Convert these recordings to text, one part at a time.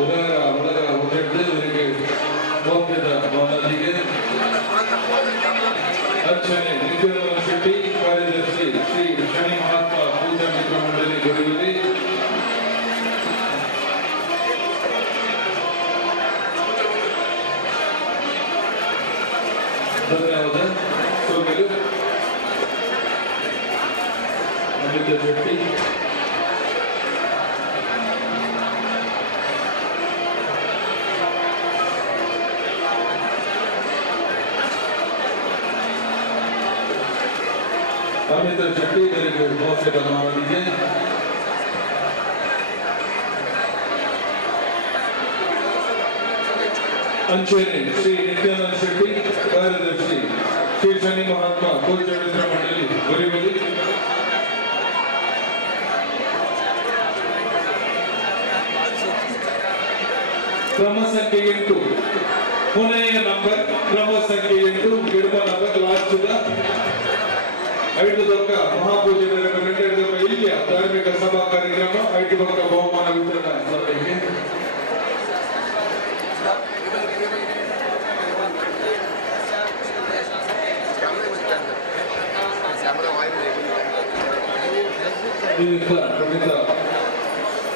ಉಲಗ ಉದಯಕ್ಕೆ ಗೋಪ್ಯದ ಭವನದಿಗೆ ಅರ್ಚನೆ ನಿತ್ಯಾನಂದ ಶೆಟ್ಟಿ ಕಾರ್ಯದರ್ಶಿ ಶ್ರೀ ಶನಿ ಮಹಾತ್ಮ ಪೂಜಾ ಮಿತ್ರ ಮಂಡಳಿ ಗುರುವಿಗೆ ಧನ್ಯವಾದ. ಸೋಮೇಲು ಅಮಿತ ಶೆಟ್ಟಿ ಅಮಿತ ಶೆಟ್ಟಿ ಇವರಿಗೆ ಗೋಪ್ಯದ ಭವನದಿಗೆ ಅಂಚೆನೆ ಶ್ರೀ ನಿತ್ಯಾನಂದ ಶೆಟ್ಟಿ ಕಾರ್ಯದರ್ಶಿ ಶ್ರೀ ಶನಿ ಮಹಾತ್ಮ ಪೂಜಾ ಮಿತ್ರ ಮಂಡಳಿ ಗುರಿಬಲಿ ಕ್ರಮ ಸಂಖ್ಯೆ 8 ಕೊನೆಯ ನಂಬರ್ ಕ್ರಮ ಸಂಖ್ಯೆ 8 ಗಿಡಮ ನಂಬರ್ ಲಾಸ್ಟ್ 5 ದೊಕ್ಕ ಮಹಾಪೂಜೆ ನೆರವೇರಿಕೆ ಇಲ್ಲಿಯ ಧಾರ್ಮಿಕ ಸಭಾ ಕಾರ್ಯಕ್ರಮ 5 ದೊಕ್ಕ ಬಹುಮಾನ ವಿತರಣಾ ಸಭೆಗೆ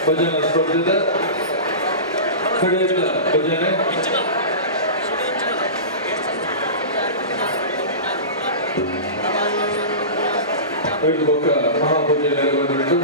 ಭಜನಾ ಸ್ಪರ್ಧೆದ ಕಡೆಯಿಂದ ಭಜನೆ ಐದು ಪಕ್ಕ ಮಹಾಪೂಜೆ ನೆರವೇರಿತು.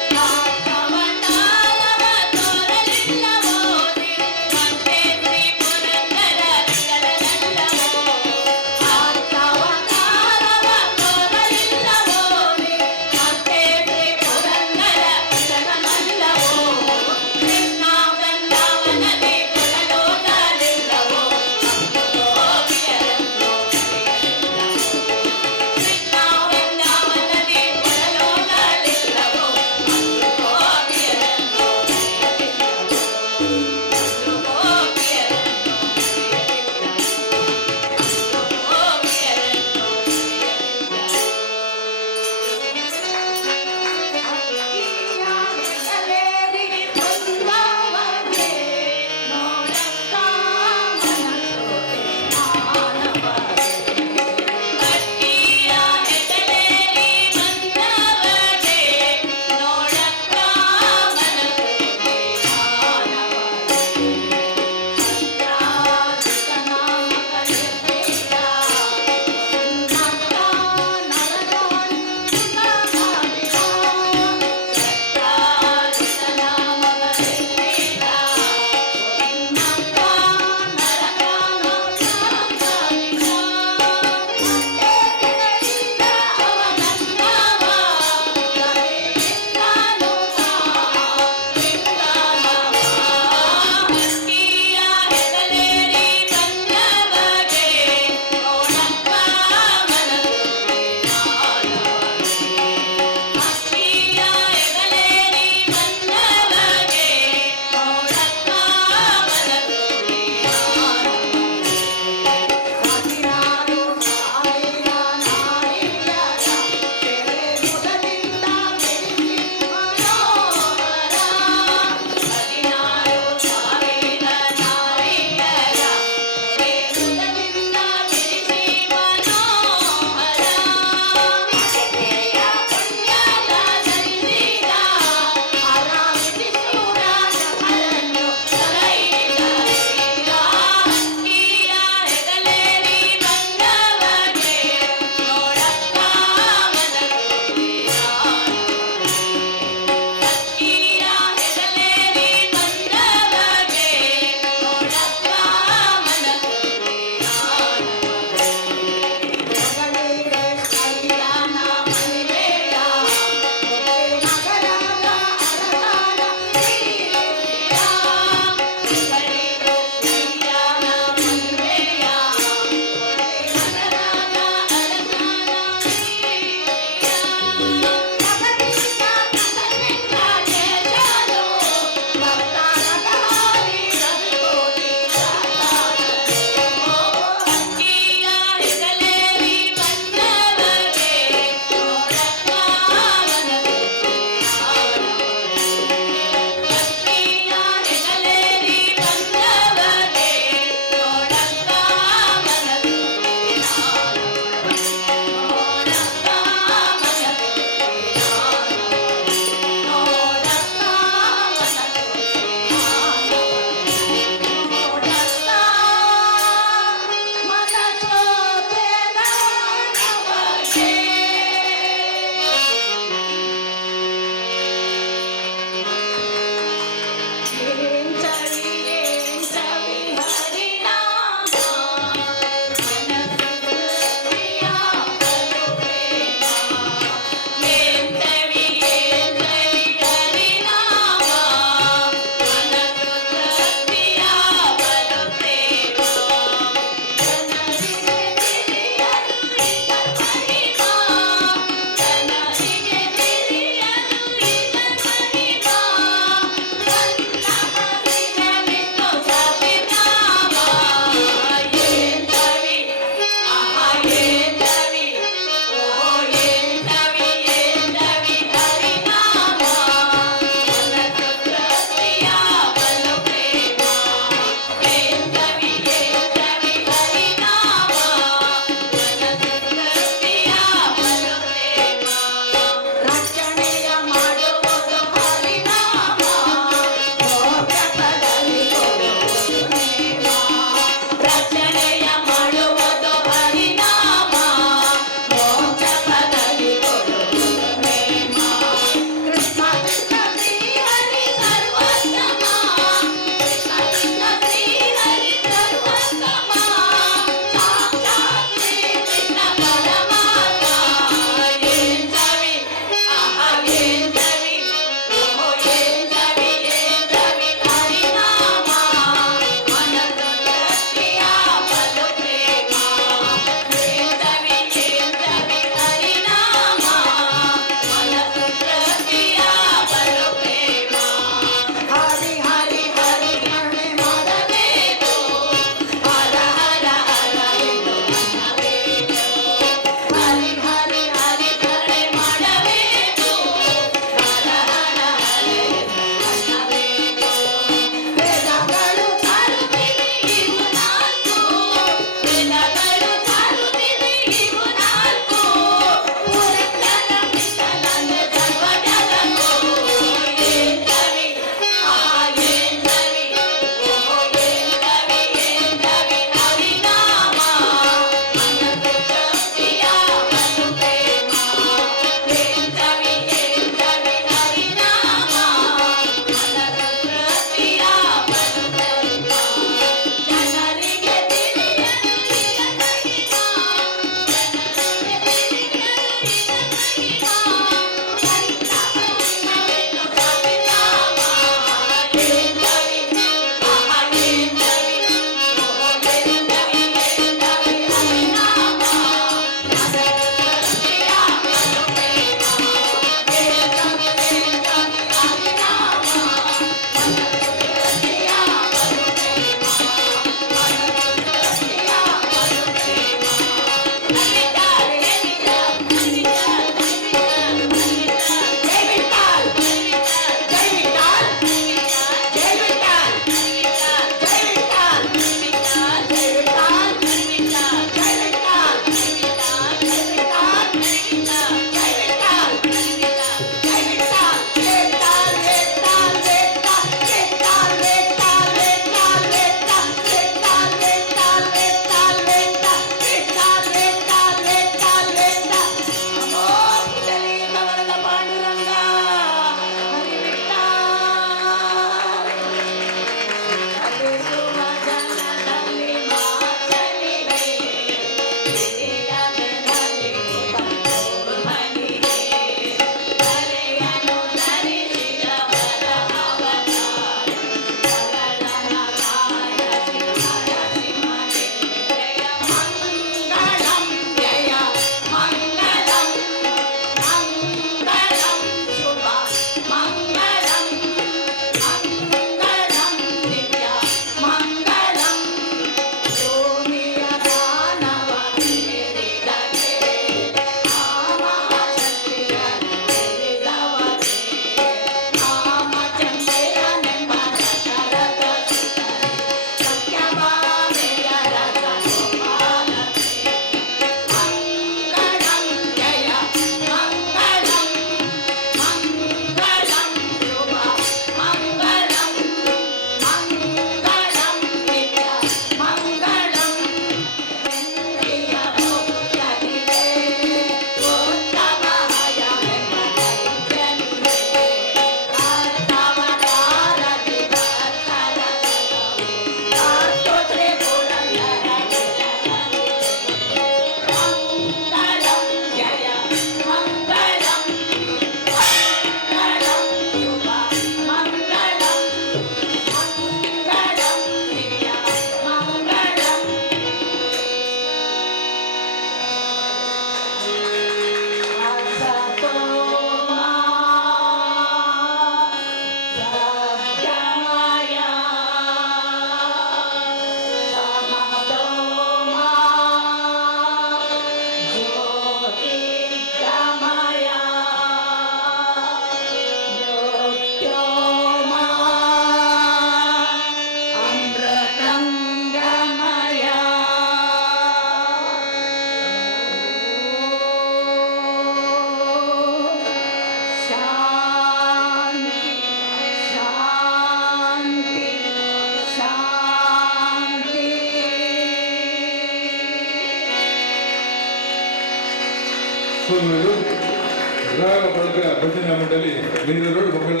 ರಾಗ ಬಳಗ ಭಜನಾ ಮಂಡಳಿ ನೀರೂರು ಮಕ್ಕಳ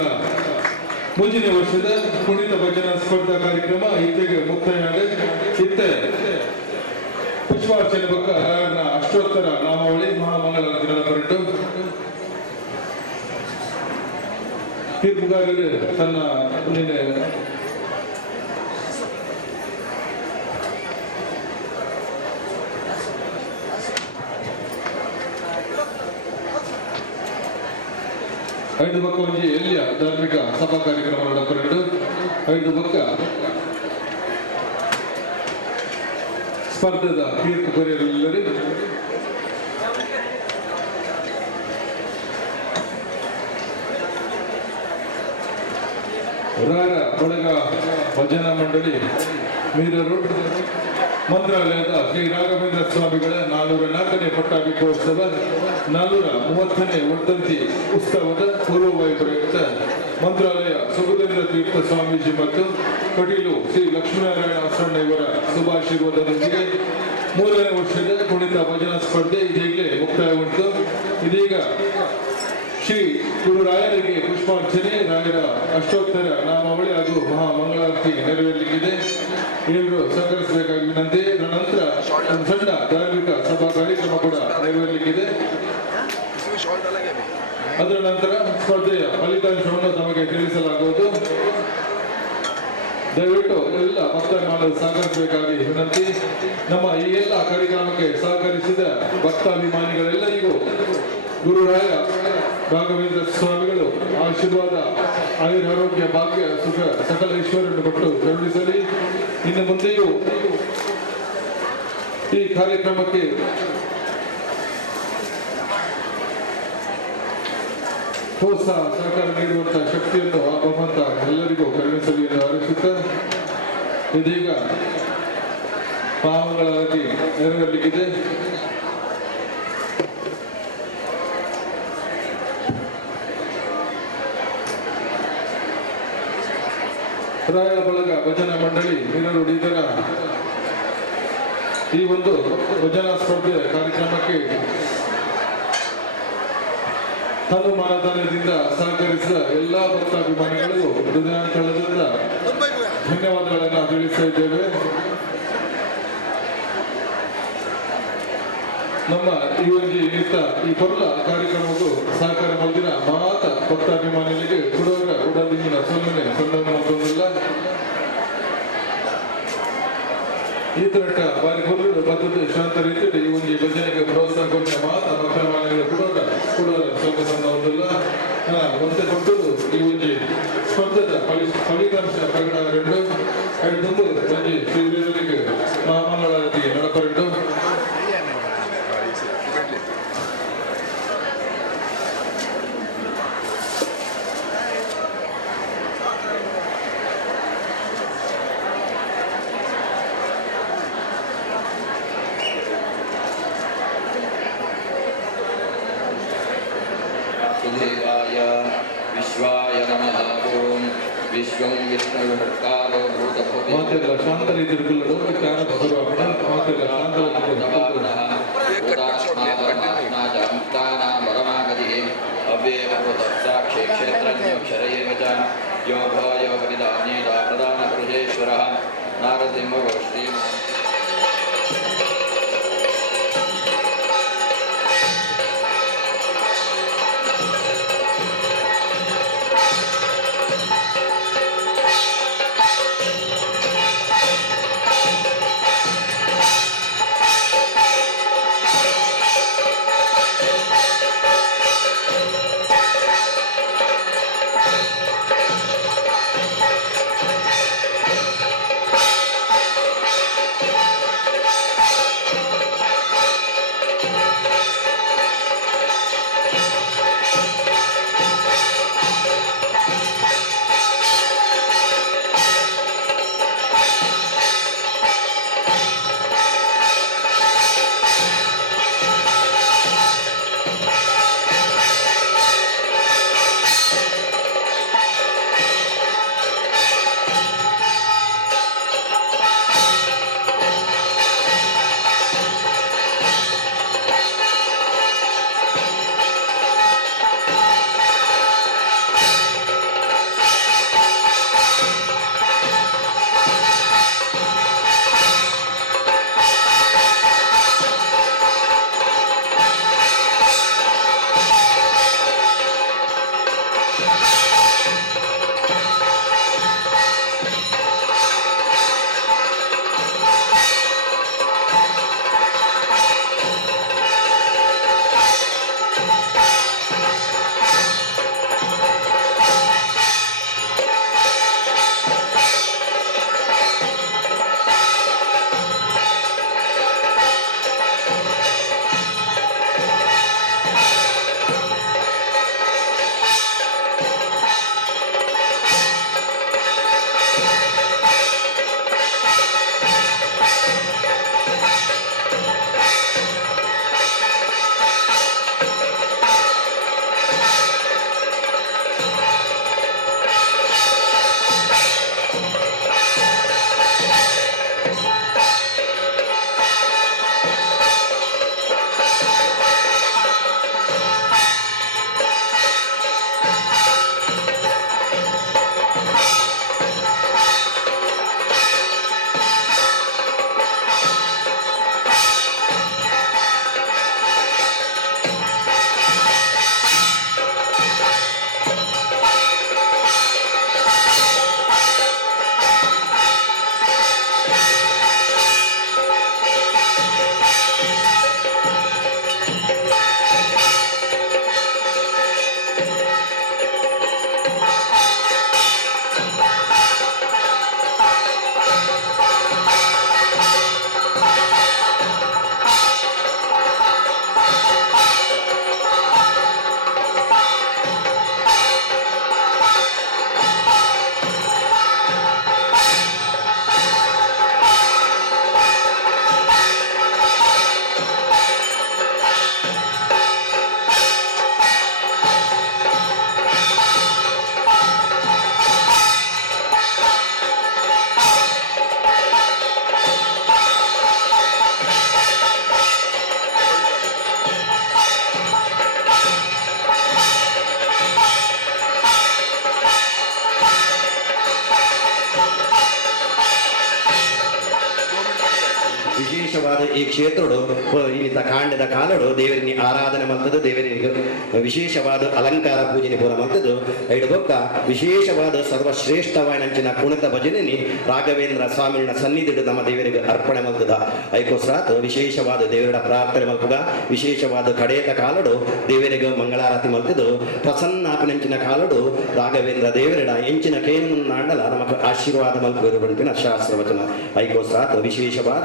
ಮುಂದಿನ ವರ್ಷದ ಕುಣಿತ ಭಜನಾ ಸ್ಪರ್ಧಾ ಕಾರ್ಯಕ್ರಮ ಇತ್ತೆಗೆ ಮುಕ್ತಾಯ ಇತ್ತೆ ಪುಷ್ಪಾರ್ಚನೆ ಬೊಕ್ಕ ರಾಯನ ಅಷ್ಟೋತ್ತರ ನಾಮಾವಳಿ ಮಹಾಮಂಗಳಾರತಿ ಹೊರಟು ತೀರ್ಪುಗಾರರು ತನ್ನ ನಿನ್ನೆ ಐದು ಪಕ್ಕ ಒಂಜಿ ಎಲ್ಲಿಯ ಧಾರ್ಮಿಕ ಸಭಾ ಕಾರ್ಯಕ್ರಮ ಹೊರಟು ಐದು ಪಕ್ಕ ಸ್ಪರ್ಧೆದ ತೀರ್ಪು ಕೊರಿಯರೆಲ್ಲರೂ ರಾರ ಬಳಗ ಭಜನಾ ಮಂಡಳಿ ಮೀರರು ಮಂತ್ರಾಲಯದ ಶ್ರೀ ರಾಘವೇಂದ್ರ ಸ್ವಾಮಿಗಳ 404ನೇ ಪಟ್ಟಾಭಿಷೇಕೋತ್ಸವ 430ನೇ ವರ್ಧಂತಿ ಉತ್ಸವದ ಪೂರ್ವಭಾವಿ ಪ್ರಯುಕ್ತ ಮಂತ್ರಾಲಯ ಸುಬುಧೇಂದ್ರ ತೀರ್ಥ ಸ್ವಾಮೀಜಿ ಮತ್ತು ಕಟೀಲು ಶ್ರೀ ಲಕ್ಷ್ಮೀನಾರಾಯಣ ಆಸಣ್ಣ ಇವರ ಶುಭಾಶೀರ್ವಾದದೊಂದಿಗೆ 3ನೇ ವರ್ಷದ ಕುಣಿತ ಭಜನಾ ಸ್ಪರ್ಧೆ ಇದೀಗಲೇ ಮುಕ್ತಾಯಗೊಂಡಿತು. ಇದೀಗ ಶ್ರೀ ಗುರುರಾಯರಿಗೆ ಪುಷ್ಪಾರ್ಚನೆ, ರಾಯರ ಅಷ್ಟೋತ್ತರ ನಾಮಾವಳಿ ಹಾಗೂ ಮಹಾಮಂಗಳಾರತಿ ನೆರವೇರಲಿಕ್ಕಿದೆ. ಎಲ್ಲರೂ ಸಹಕರಿಸಬೇಕಾಗಿ ವಿನಂತಿ. ನಂತರ ಒಂದು ಸಣ್ಣ ಧಾರ್ಮಿಕ ಸಭಾ ಕಾರ್ಯಕ್ರಮ ಕೂಡ ನೆರವೇರಲಿಕ್ಕಿದೆ. ಅದರ ನಂತರ ಸ್ಪರ್ಧೆಯ ಫಲಿತಾಂಶವನ್ನು ನಮಗೆ ತಿಳಿಸಲಾಗುವುದು. ದಯವಿಟ್ಟು ಎಲ್ಲ ಭಕ್ತಾಭಿಮಾನಿಗಳು ಸಹಕರಿಸಬೇಕಾಗಿ ವಿನಂತಿ. ನಮ್ಮ ಈ ಎಲ್ಲ ಕಾರ್ಯಕ್ರಮಕ್ಕೆ ಸಹಕರಿಸಿದ ಭಕ್ತಾಭಿಮಾನಿಗಳೆಲ್ಲರಿಗೂ ಗುರುರಾಯ ರಾಘವೇಂದ್ರ ಸ್ವಾಮಿಗಳು ಆಶೀರ್ವಾದ, ಆಯುರಾರೋಗ್ಯ, ಭಾಗ್ಯ, ಸುಖ ಸಕಲ ಈಶ್ವರನ್ನು ಕೊಟ್ಟು ಕರುಣಿಸಲಿ. ಇನ್ನು ಮುಂದೆಯೂ ಈ ಕಾರ್ಯಕ್ರಮಕ್ಕೆ ಪ್ರೋತ್ಸಾಹ ಸಹಕಾರ ನೀಡುವಂತಹ ಶಕ್ತಿಯನ್ನು ಆ ಭಗವಂತ ಎಲ್ಲರಿಗೂ ಕರುಣಿಸಲಿ ಎಂದು ಹಾರೈಸುತ್ತಾ, ಇದೀಗ ಪಾವನಗಳಾಗಿ ನೆರವೇರಲಿಕ್ಕಿದೆ. ರಾಯರ ಬಳಗ ಭಜನಾ ಮಂಡಳಿ ಹಿರೂರು ಇದರ ಈ ಒಂದು ಭಜನಾ ಸ್ಪರ್ಧೆ ಕಾರ್ಯಕ್ರಮಕ್ಕೆ ತನುಮನಧನದಿಂದ ಸಹಕರಿಸಿದ ಎಲ್ಲಾ ಭಕ್ತಾಭಿಮಾನಿಗಳಿಗೂ ಹೃದಯಾಂತರದಿಂದ ಧನ್ಯವಾದಗಳನ್ನು ತಿಳಿಸ್ತಾ ಇದ್ದೇವೆ. ನಮ್ಮ ಈ ಒಂದು ನಿಮಿತ್ತ ಈ ಪೊರ್ಲ ಕಾರ್ಯಕ್ರಮಕ್ಕೂ ಸಹಕಾರ ಮಲ್ದಿನ ಮಾತ ಭಕ್ತಾಭಿಮಾನಿಗಳಿಗೆ ಕೊಡುವರ ಉಡದಿಂಗಿನ ಸೊನ್ನೆ ಸಂದರ್ಭ ಈ ತರಟ ಬಾರಿ ಕೊಲ್ಲುಡು ಬದ್ದು ಶಾಂತ ರೀತಿಯಲ್ಲಿ ಈ ಒಂದು ಭಜನೆಗೆ ಪ್ರೋತ್ಸಾಹ ಕೊಟ್ಟ ಮಾತ ಭಕ್ತಾಭಿಮಾನಿಗಳು ಕೊಡುವರ ಸ್ವಲ್ಪ ಸಂದರ್ಭದಲ್ಲ ಒಂದೇ ಕೊಟ್ಟರು ಈ ಒಂದು ಸ್ಪರ್ಧದ ಫಲಿತಾಂಶ ಪ್ರಕಟ ಎರಡು ಸಂಜೆ ಶ್ರೀಗಳಿಗೆ ಮಹಾಮಂಗಳಾರತಿ ನಡಪರೆಂಡು विश्वाय नमः ओम विश्वं विष्णुर्कारो भूतभुवि ಮಾತೆಲ್ಲ ಶಾಂತ ರೀತಿಯಲ್ಲಿ ಜ್ಞಾನ ಸ್ವರೂಪ ಮಾತೆಲ್ಲ ಶಾಂತ अव्ययसाक्षी क्षेत्रज्ञक्षरयेव च योगो योगविदान्येदा प्रधानपुरुषेश्वरः नारसिंहो श्रीमान् ವಿಶೇಷವಾದ ಈ ಕ್ಷೇತ್ರಡು ಇನ್ನಿತ ಕಾಂಡದ ಕಾಲಡು ದೇವರಿನಿ ಆರಾಧನೆ ಮಲ್ತದ್ದು ದೇವರಿಗೆ ವಿಶೇಷವಾದ ಅಲಂಕಾರ ಪೂಜನೆ ಪೂರ ಮಲ್ತದ್ದು ಐಡು ಬೊಕ್ಕ ವಿಶೇಷವಾದ ಸರ್ವಶ್ರೇಷ್ಠವಾಯಿನಂಚಿನ ಕುಣಿತ ಭಜನೆನಿ ರಾಘವೇಂದ್ರ ಸ್ವಾಮಿನ ಸನ್ನಿಧಿಡು ನಮ್ಮ ದೇವರಿಗೆ ಅರ್ಪಣೆ ಮಲ್ತದ ಐಕೋಸ್ರಾತ್ ವಿಶೇಷವಾದ ದೇವರ ಪ್ರಾರ್ಥನೆ ಮಲ್ಪುಗ ವಿಶೇಷವಾದ ಕಡೆಯತ ಕಾಲಡು ದೇವರಿಗೆ ಮಂಗಳಾರತಿ ಮಲ್ತದು ಪ್ರಸನ್ನಾಪನಂಚಿನ ಕಾಲಡು ರಾಘವೇಂದ್ರ ದೇವರಿಡ ಎಂಚಿನ ಕೇನು ನಾಡಲ ನಮಕ್ ಆಶೀರ್ವಾದ ಮಲ್ಪುವರು ಬಂತಿನ ಶಾಸ್ತ್ರವಚನ ಐಕೋಸ್ರಾತ್ ವಿಶೇಷವಾದ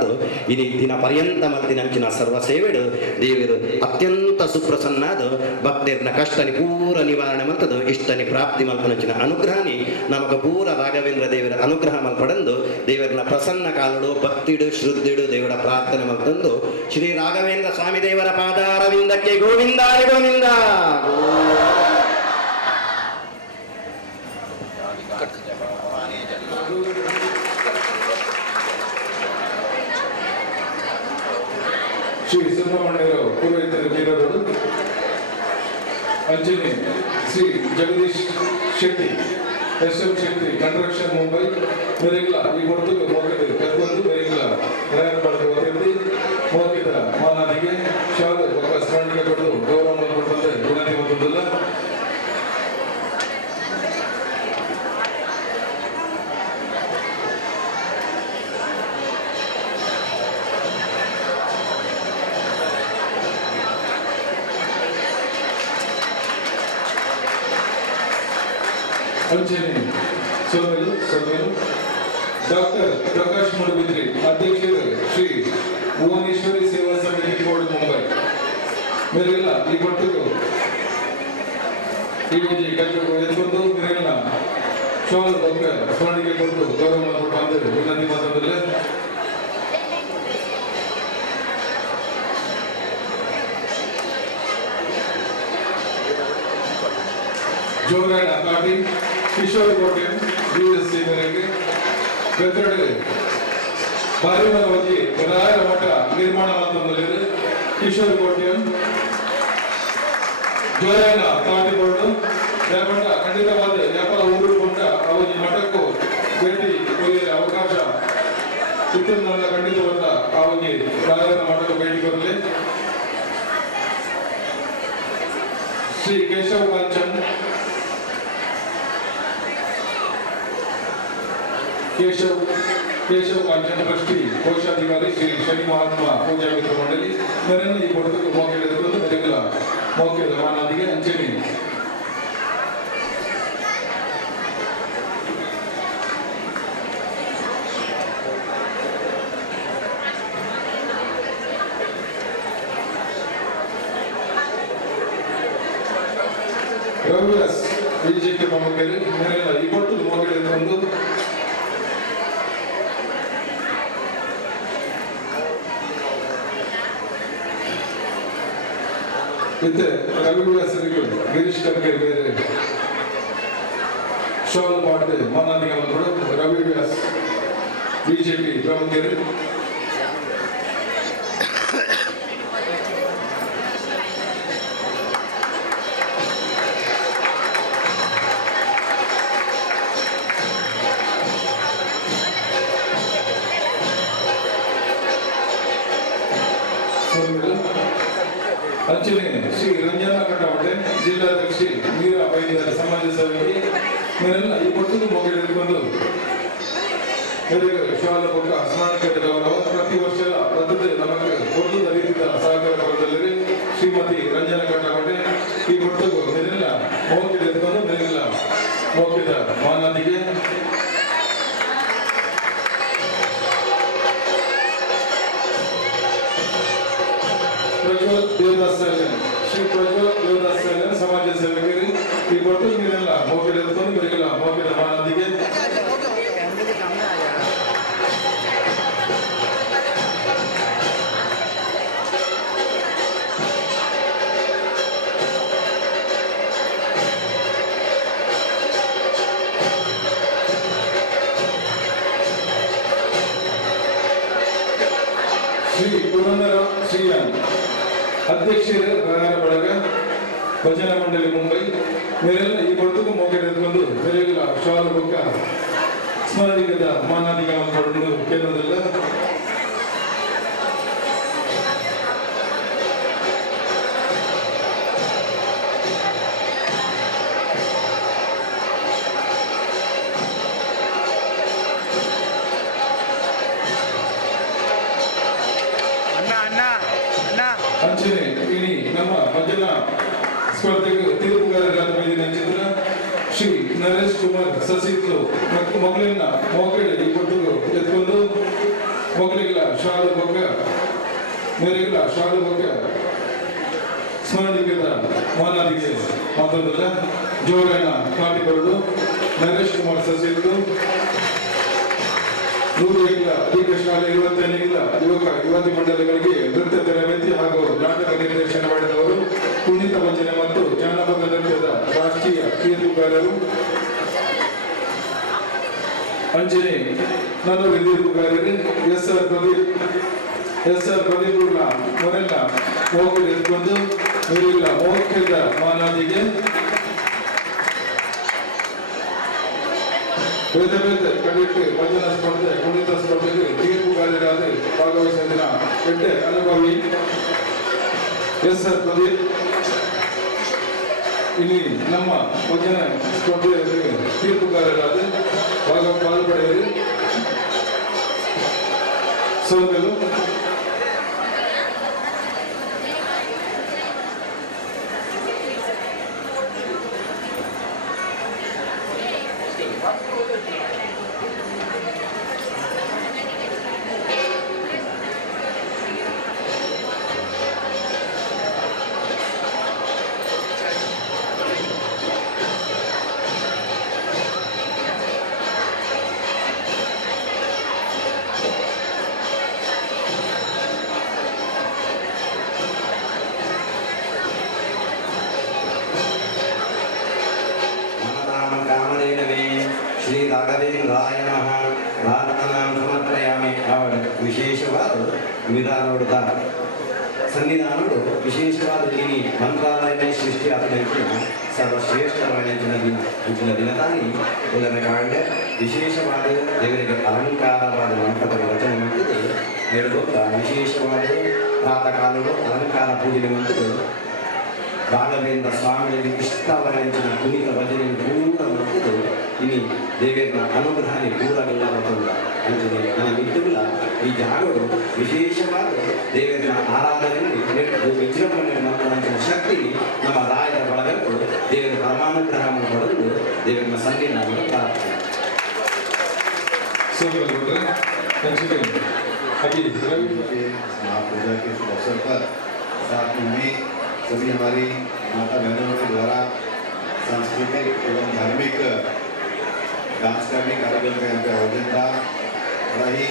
ಇನಿ ದಿನ ಪರ್ಯಂತ ಮಲ್ತಿನಂಚಿನ ಸರ್ವ ಸೇವೆಡು ದೇವರು ಅತ್ಯಂತ ಸುಪ್ರಸನ್ನಾದ ಭಕ್ತರ್ನ ಕಷ್ಟನಿ ಪೂರ ನಿವಾರಣೆ ಮಲ್ತದು ಇಷ್ಟನಿ ಪ್ರಾಪ್ತಿ ಮಲ್ಪನಂಚಿನ ಅನುಗ್ರಹನಿ ನಮಗ ಪೂರ ರಾಘವೇಂದ್ರ ದೇವರ ಅನುಗ್ರಹ ಮಲ್ಪಡಂದು ದೇವರನ್ನ ಪ್ರಸನ್ನ ಕಾಲಡು ಭಕ್ತಿಡು ಶ್ರದ್ಧೆಡು ದೇವರ ಪ್ರಾರ್ಥನೆ ಮಲ್ತಂದು ಶ್ರೀ ರಾಘವೇಂದ್ರ ಸ್ವಾಮಿ ದೇವರ ಪಾದಾರವಿಂದಕ್ಕೆ ಗೋವಿಂದ ಗೋವಿಂದ ಶ್ರೀ ಸುಬ್ರಹ್ಮಣ್ಯರಾವ್ ಪುರೋಹಿತರ ವೀರರು ಅಂಜನಿ ಶ್ರೀ ಜಗದೀಶ್ ಶೆಟ್ಟಿ ಎಸ್.ಎಂ. ಶೆಟ್ಟಿ ಕನ್ಸ್ಟ್ರಕ್ಷನ್ ಮುಂಬೈ ಮೇರೆಲ್ಲ ಈ ಹೊರತು ಮೋಕಿದ ಕರ್ಕೊಂಡು ಮೇರೆಲ್ಲ ರಾಯರ್ಪಾಡಿಗೆ ಒತ್ತಿ ಮೋಕಿದ ಮಾನನಿಗೆ ಶಾಲೆ ಒಬ್ಬ ಸ್ಮರಣಿಕೆ ಕೊಟ್ಟು ಗೌರವ ಕೊಟ್ಟಂತೆ ವಿನಂತಿ ಮಾಡುವುದಿಲ್ಲ. ಅಂಜನಿ ಸೊಮೇಲು ಡಾಕ್ಟರ್ ಪ್ರಕಾಶ್ ಮೂಡಬಿದ್ರಿ ಅಧ್ಯಕ್ಷರು ಶ್ರೀ ಭುವನೇಶ್ವರಿ ಸೇವಾ ಸಮಿತಿ ಬೋರ್ಡ್ ಮುಂಬೈ ಮೇರೆಲ್ಲ ಈ ಪಟ್ಟಿಗೆ ಈ ಒಂದು ಕಲ್ಲು ಎತ್ಕೊಂಡು ಮೇರೆಲ್ಲ ಶಾಲ್ ಬಗ್ಗೆ ಸ್ಮರಣಿಕೆ ಕೊಟ್ಟು ಗೌರವ ಕೊಟ್ಟು ವಿನಂತಿ ಮಾತಂದ್ರೆ ಜೋರಾಡ ಕಾಟಿ ಕಿಶೋರ್ ಕೋಟೆ ಬಿಎಸ್ಸಿ ಮೇರೆಗೆ ಬೆತ್ತಡೆ ಬಾರಿಮನ ಬಗ್ಗೆ ರಾಯರ ಮಠ ನಿರ್ಮಾಣ ಮಾಡ್ತಂದ್ರೆ ಕಿಶೋರ್ ಕೋಟೆ ಜೋರಾಡ ಕಾಟಿ ಬೋರ್ಡು ವ್ಯಾಪಾರ ಖಂಡಿತವಾದ ವ್ಯಾಪಾರ ಊರುಕೊಂಡ ಅವಧಿ ಮಠಕ್ಕೂ ಭೇಟಿ ಕೊಯ್ಯ ಅವಕಾಶ ಚಿತ್ರನಲ್ಲ ಖಂಡಿತವಾದ ಅವಧಿ ರಾಯರ ಮಠಕ್ಕೆ ಭೇಟಿ ಕೊಡಲಿ. ಶ್ರೀ ಕೇಶವ ಕಾಂಚನ್ केशव कांचन ट्रस्टी कोषाधिकारी श्री शनि महात्मा पूजा मित्र मंडली मेरे ಈ ಕೊಡುಗೆ ಮೋಕೆ ಎದುರು ಮೆರೆಗಲ ಮೋಕೆ ರವಾನಾದಿಗೆ ಅಂಚೆನಿ ರವಿವಾಸ್ ಬಿಜೆಪಿ ಪ್ರಮುಖರು ಮೇರೆಲ್ಲ ಈ ಕೊಡುಗೆ ಮೋಕೆ ಎದುರು ಇತ್ತೆ ರವಿವಾಸರಿಗೂ ಗಿರೀಶ್ ಕರ್ಗೆ ಬೇರೆ ಶಾಲ್ ಪಾಡ್ದೆ ಮಾನನಿಗಳು ರವಿವಾಸ್ ಬಿಜೆಪಿ ಪ್ರಮುಖರು ಅಂಚನೆ ಶ್ರೀ ರಂಜನಾ ಕಟ್ಟಾವಟೆ ಜಿಲ್ಲಾಧ್ಯಕ್ಷಿ ಮೀರಾ ಬೈದಿದ್ದಾರೆ ಸಮಾಜ ಸೇವೆಗೆ ಮೇರೆಲ್ಲ ಈ ಕೊಟ್ಟು ಮೋಕೆ ಹಿಡಿದುಕೊಂಡು ಶಾಲಾ ಪಕ್ಕ ಸ್ಮರಣಿಕೆ ಗೌರವ ಪ್ರತಿ ವರ್ಷ ಪದ್ಧತಿ ನಮಗೆ ಕೊಟ್ಟು ರೀತಿಯ ಸಹಕಾರ ಕೊಡದಲ್ಲಿ ಶ್ರೀಮತಿ ರಂಜನಾ ಕಟ್ಟಾವಟೆ ಈ ಕೊಟ್ಟು ಮೇರೆಲ್ಲ ಮೋಕೆ ಹಿಡಿದುಕೊಂಡು ಮೇರೆಲ್ಲ ಮೋಕಿದ ಮಾನದಿಗೆ ಪ್ರಜ್ವಲ್ ದೇವದಾಸ್ ಶ್ರೀ ಪ್ರಜ್ವಲ್ ದೇವದಾಸ್ ಸಮಾಜ ಸೇವಕರು ಈ ಕೊಟ್ಟು ನೀರೆಲ್ಲ ಮೋಕೆ ಹಿಡಿದುಕೊಂಡು ಮೇರೆಲ್ಲ ಮೋಕಿದ ಮಾನದಿಗೆ ಶ್ರೀ ಪುರಂದರ ಶ್ರೀಯಾನ್ ಅಧ್ಯಕ್ಷರು ರಾಯರ ಬಳಗ ಭಜನಾ ಮಂಡಳಿ ಮುಂಬೈ ಮೇರೆಲ್ಲ ಈ ಕೊಟ್ಟು ಮೋಕೆ ಹಿಡಿದುಕೊಂಡು ಮೇರೆಲ್ಲ ಶಾಲು ಬುಕ್ಕ ಸ್ಮರಣಿಕದ ಮಾನಾದಿಗಳನ್ನು ಪಡೆದು ಕೇಂದ್ರದಲ್ಲ ಸ್ಪರ್ಧೆಗೆ ತೀರ್ಪುಗಾರರಾದ ಮೇಲಿನ ಚಿತ್ರ ಶ್ರೀ ನರೇಶ್ ಕುಮಾರ್ ಸಸಿಗಳು ಮತ್ತು ಮಗಳಿನ ಮೋಕಳಿ ಕೊಟ್ಟು ಎತ್ಕೊಂಡು ಮಗಳಿಗಳ ಶಾಲು ಬೊಕ್ಕ ಮೇರೆಗಳ ಶಾಲು ಬೊಕ್ಕ ಸ್ಮರಣಿಕೆದ ಮಾನಾದಿಗೆ ಮಾತಾಡೋದಿಲ್ಲ ಜೋರಣ್ಣ ಕಾಟಿಬರಡು ನರೇಶ್ ಕುಮಾರ್ ಸಸಿಗಳು ನೂರುಗಳ ದೀರ್ಘಶಾಲೆ 25 ಯುವಕ ಯುವತಿ ಮಂಡಳಿಗಳಿಗೆ ನೃತ್ಯ ತರಬೇತಿ ಹಾಗೂ ನಾಟಕ ನಿರ್ದೇಶನ ಮಾಡಿದವರು ಕುಣಿತ ಭಜನೆ ಮತ್ತು ಜಾನಪದ ನೃತ್ಯದ ರಾಷ್ಟ್ರೀಯ ತೀರ್ಪುಗಾರರು ಅಂಜನೆ ನನ್ನೂರು ತೀರ್ಪುಗಾರರು ಎಸ್.ಆರ್. ಪ್ರದೀಪ್ ಮೊರೆಲ್ಲ ಮೋಕಳಿ ಎತ್ಕೊಂಡು ಇವರಿಲ್ಲ ಮೋಕ್ಷದ ಮಾನಾದಿಗೆ ಬೇರೆ ಬೇರೆ ಕಡೆಗೆ ಭಜನಾ ಸ್ಪರ್ಧೆ ಕುಣಿತ ಸ್ಪರ್ಧೆಗೆ ತೀರ್ಪುಗಾರರಾದ ಭಾಗವಹಿಸಿದ ಎಡ್ಡೆ ಅನುಭವಿ ಎಸ್.ಆರ್. ಪ್ರದೀಪ್ ಇಲ್ಲಿ ನಮ್ಮ ಭಜನಾ ಸ್ಪರ್ಧೆಗೆ ತೀರ್ಪುಗಾರರಾದ ಪಾಲ್ಪಡೆಯರು ಸೋದರು ಶ್ರೀ ರಾಘವೇಂದ್ರಾಯ ನಮಃ ಪ್ರಾರ್ಥನಾಂ ಸಮರ್ಪಯಾಮಿ. ಅವರ ವಿಶೇಷವಾದ ವಿಧಾನದ ಸನ್ನಿಧಾನಗಳು ವಿಶೇಷವಾದ ದಿನಿ ಮಂತ್ರಾಲಯನೇ ಸೃಷ್ಟಿ ಆತ್ಮೈಕ್ಯ ಸರ್ವಶ್ರೇಷ್ಠವಾದ ದಿನದಾನಿ ಉದರ ಕಾಂಡ ವಿಶೇಷವಾದ ದೇವರಿಗೆ ಅಲಂಕಾರವಾದ ಮಂಟಪದ ರಚನೆ ಮಾಡಿದ್ದು ಹೇಳುವಾಗ ವಿಶೇಷವಾದ ಪ್ರಾತಃ ಕಾಲಗಳು ಅಲಂಕಾರ ಪೂಜೆ ಮಾಡಿದ್ದು ರಾಘವೇಂದ್ರ ಸ್ವಾಮಿಗಳಿಗೆ ಇಷ್ಟವಾದ ಕುಣಿತ ಭಜನೆ ಪೂರ ಮಾಡಿದ್ದು ಇನಿ ದೇವರ ಅನುಗ್ರಹನೇ ಪೂರವೆಲ್ಲ ಬರ್ತಲ್ಲ ಅಂಜನೆ ನನಗಿದ್ದಿಲ್ಲ. ಈ ಜಾಗಗಳು ವಿಶೇಷವಾದ ದೇವರ ಆರಾಧನೆಯಲ್ಲಿ ವಿಜೃಂಭಣೆ ಮಾಡುವಂತಹ ಶಕ್ತಿ ನಮ್ಮ ರಾಯರ ಒಳಗಟ್ಟು ದೇವರ ಪರಮಾನುಗ್ರಹವನ್ನು ಪಡೆದು ದೇವರ ಸನ್ನಿಧಾನವನ್ನು ಪ್ರಾರ್ಥನೆ. महापूजा के शुभ अवसर पर साथ में सभी हमारी माता बहनों के द्वारा सांस्कृतिक एवं धार्मिक डांस का भी कार्यक्रम का यहाँ पे आयोजन था। बड़ा ही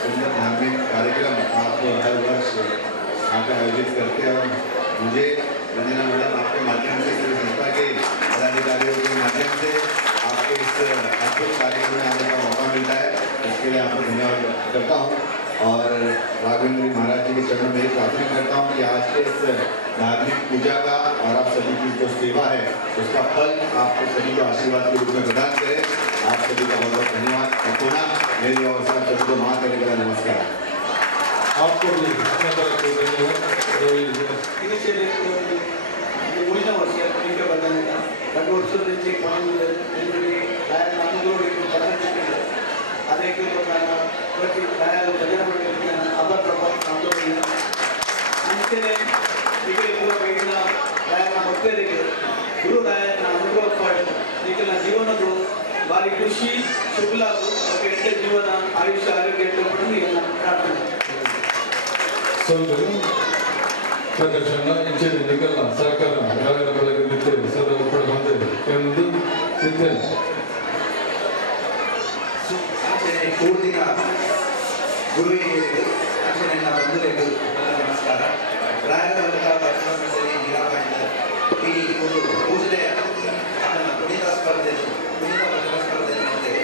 सुंदर धार्मिक कार्यक्रम आप हर वर्ष यहाँ पे आयोजित करते हैं और मुझे रंजना मैडम आपके माध्यम से सभी संस्था के पदाधिकारियों के माध्यम से आपके इस अद्भुत कार्यक्रम में आने का मौका मिलता है, इसके लिए आपको धन्यवाद करता हूँ और राघवेंद्र महाराज जी के चरणों में प्रार्थना करता हूँ कि आज के इस धार्मिक पूजा का और आप सभी की जो सेवा है उसका फल आपको सभी को आशीर्वाद के रूप में प्रदान करें। आप सभी का बहुत बहुत धन्यवाद और पुनः मेरी ओर से सभी को माँ करने का नमस्कार। आपको भी ಮುಂದಿನ ವರ್ಷ ನಿಮಗೆ ಬಂದಾಗ 2 ವರ್ಷದ నుంచి ಅದಕ್ಕೆ ಪ್ರತಿ ರಾಯರು ಭಜನೆ ಮಾಡಲಿಕ್ಕೆ ಅದರ ಪ್ರಭಾವ ಆಂದೋಲನ ಅಂತೆಯೇ ಈಗ ಬೇಗಿನ ರಾಯರ ಭಕ್ತರಿಗೆ ಗುರು ರಾಯನ ಅನುಭವ ಪಡೆದು ಈಗಿನ ಜೀವನದ ಭಾರಿ ಖುಷಿ ಶುಭಲಾಭ ಕೆಟ್ಟ ಜೀವನ ಆಯುಷ್ಯ ಆರೋಗ್ಯ ಪಡೆದು ಈಗ ಪ್ರಾರ್ಥನೆ ಸೋದರು ಪ್ರದರ್ಶನ ಇಂಚಿನ ನಿಗಲ್ಲ ಸಹಕಾರ ರಾಯರ ಬಳಗದಿದ್ದೆ ಸದಾ ಒಪ್ಪಡ ಬಂದಿದೆ ಎಂದು ಇದ್ದೇನೆ. ಪೂರ್ತಿನ ಗುರುವಿಗೆ ಅಕ್ಷರನ್ನ ಬಂಧುಗಳಿಗೆ ನಮಸ್ಕಾರ. ರಾಯರ ಸರಿ ನಿರಾಕರಿಸಿದ ಈ ಒಂದು ಪೂಜೆ ಅದನ್ನು ಕುಣಿತ ಸ್ಪರ್ಧೆ ಭಜನಾ ಸ್ಪರ್ಧೆ ನೋಡಿದ್ದೇವೆ.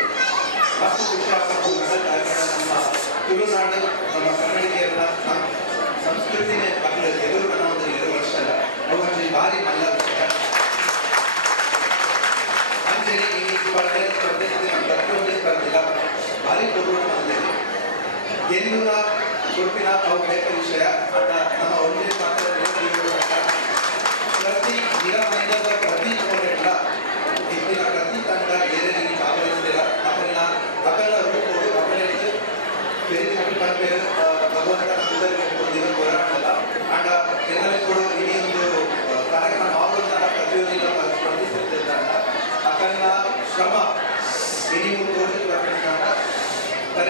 ಅಷ್ಟು ಖುಷಿಯಾಗಬೇಕು ನಮ್ಮ ತುಳುನಾಡು ನಮ್ಮ ಕನ್ನಡಿಗರ ಸಂಸ್ಕೃತಿನೇ ಮಕ್ಕಳು ಎದುರು ಅನ್ನೋದು 2 ವರ್ಷ ಅವುಗಳಲ್ಲಿ ಭಾರಿ ಮಲ್ಲ ವಿಷಯ ಅಂಚೆನೆ ಈ ಸ್ಪರ್ಧೆ ಪ್ರತಿಯೊಂದು ಸ್ಪರ್ಧೆ ಭಾರಿ ಕೊಡುವ ಗೆಲ್ಲುವ ಗುರುಪಿನ ಔಪಚಾರಿಕ ವಿಷಯ ಅಡ್ಡ ನಮ್ಮ ಒಂದೇ ಮಾತ್ರ ಪ್ರತಿ ನಿರಾಮಯದ ಪ್ರತಿ ಕೋಣೆಗಳ ಇಂದಿನ ಪ್ರತಿ ತಂಡ ಬೇರೆ ರೀತಿ ಭಾಗವಹಿಸಿಲ್ಲ ನಮ್ಮನ್ನ ಅಕಲ ರೂಪಗಳು ಅಕಲಿಟ್ಟು ಬೇರೆ ಬೇರೆ ಭಗವಂತನ ಪೂಜೆ ಹೋರಾಟಲ್ಲ ಅಂಡ ಎಲ್ಲರಿಗೂ ಕೂಡ ಈ ಒಂದು ಕಾರ್ಯಕ್ರಮ ಆಗೋದನ್ನ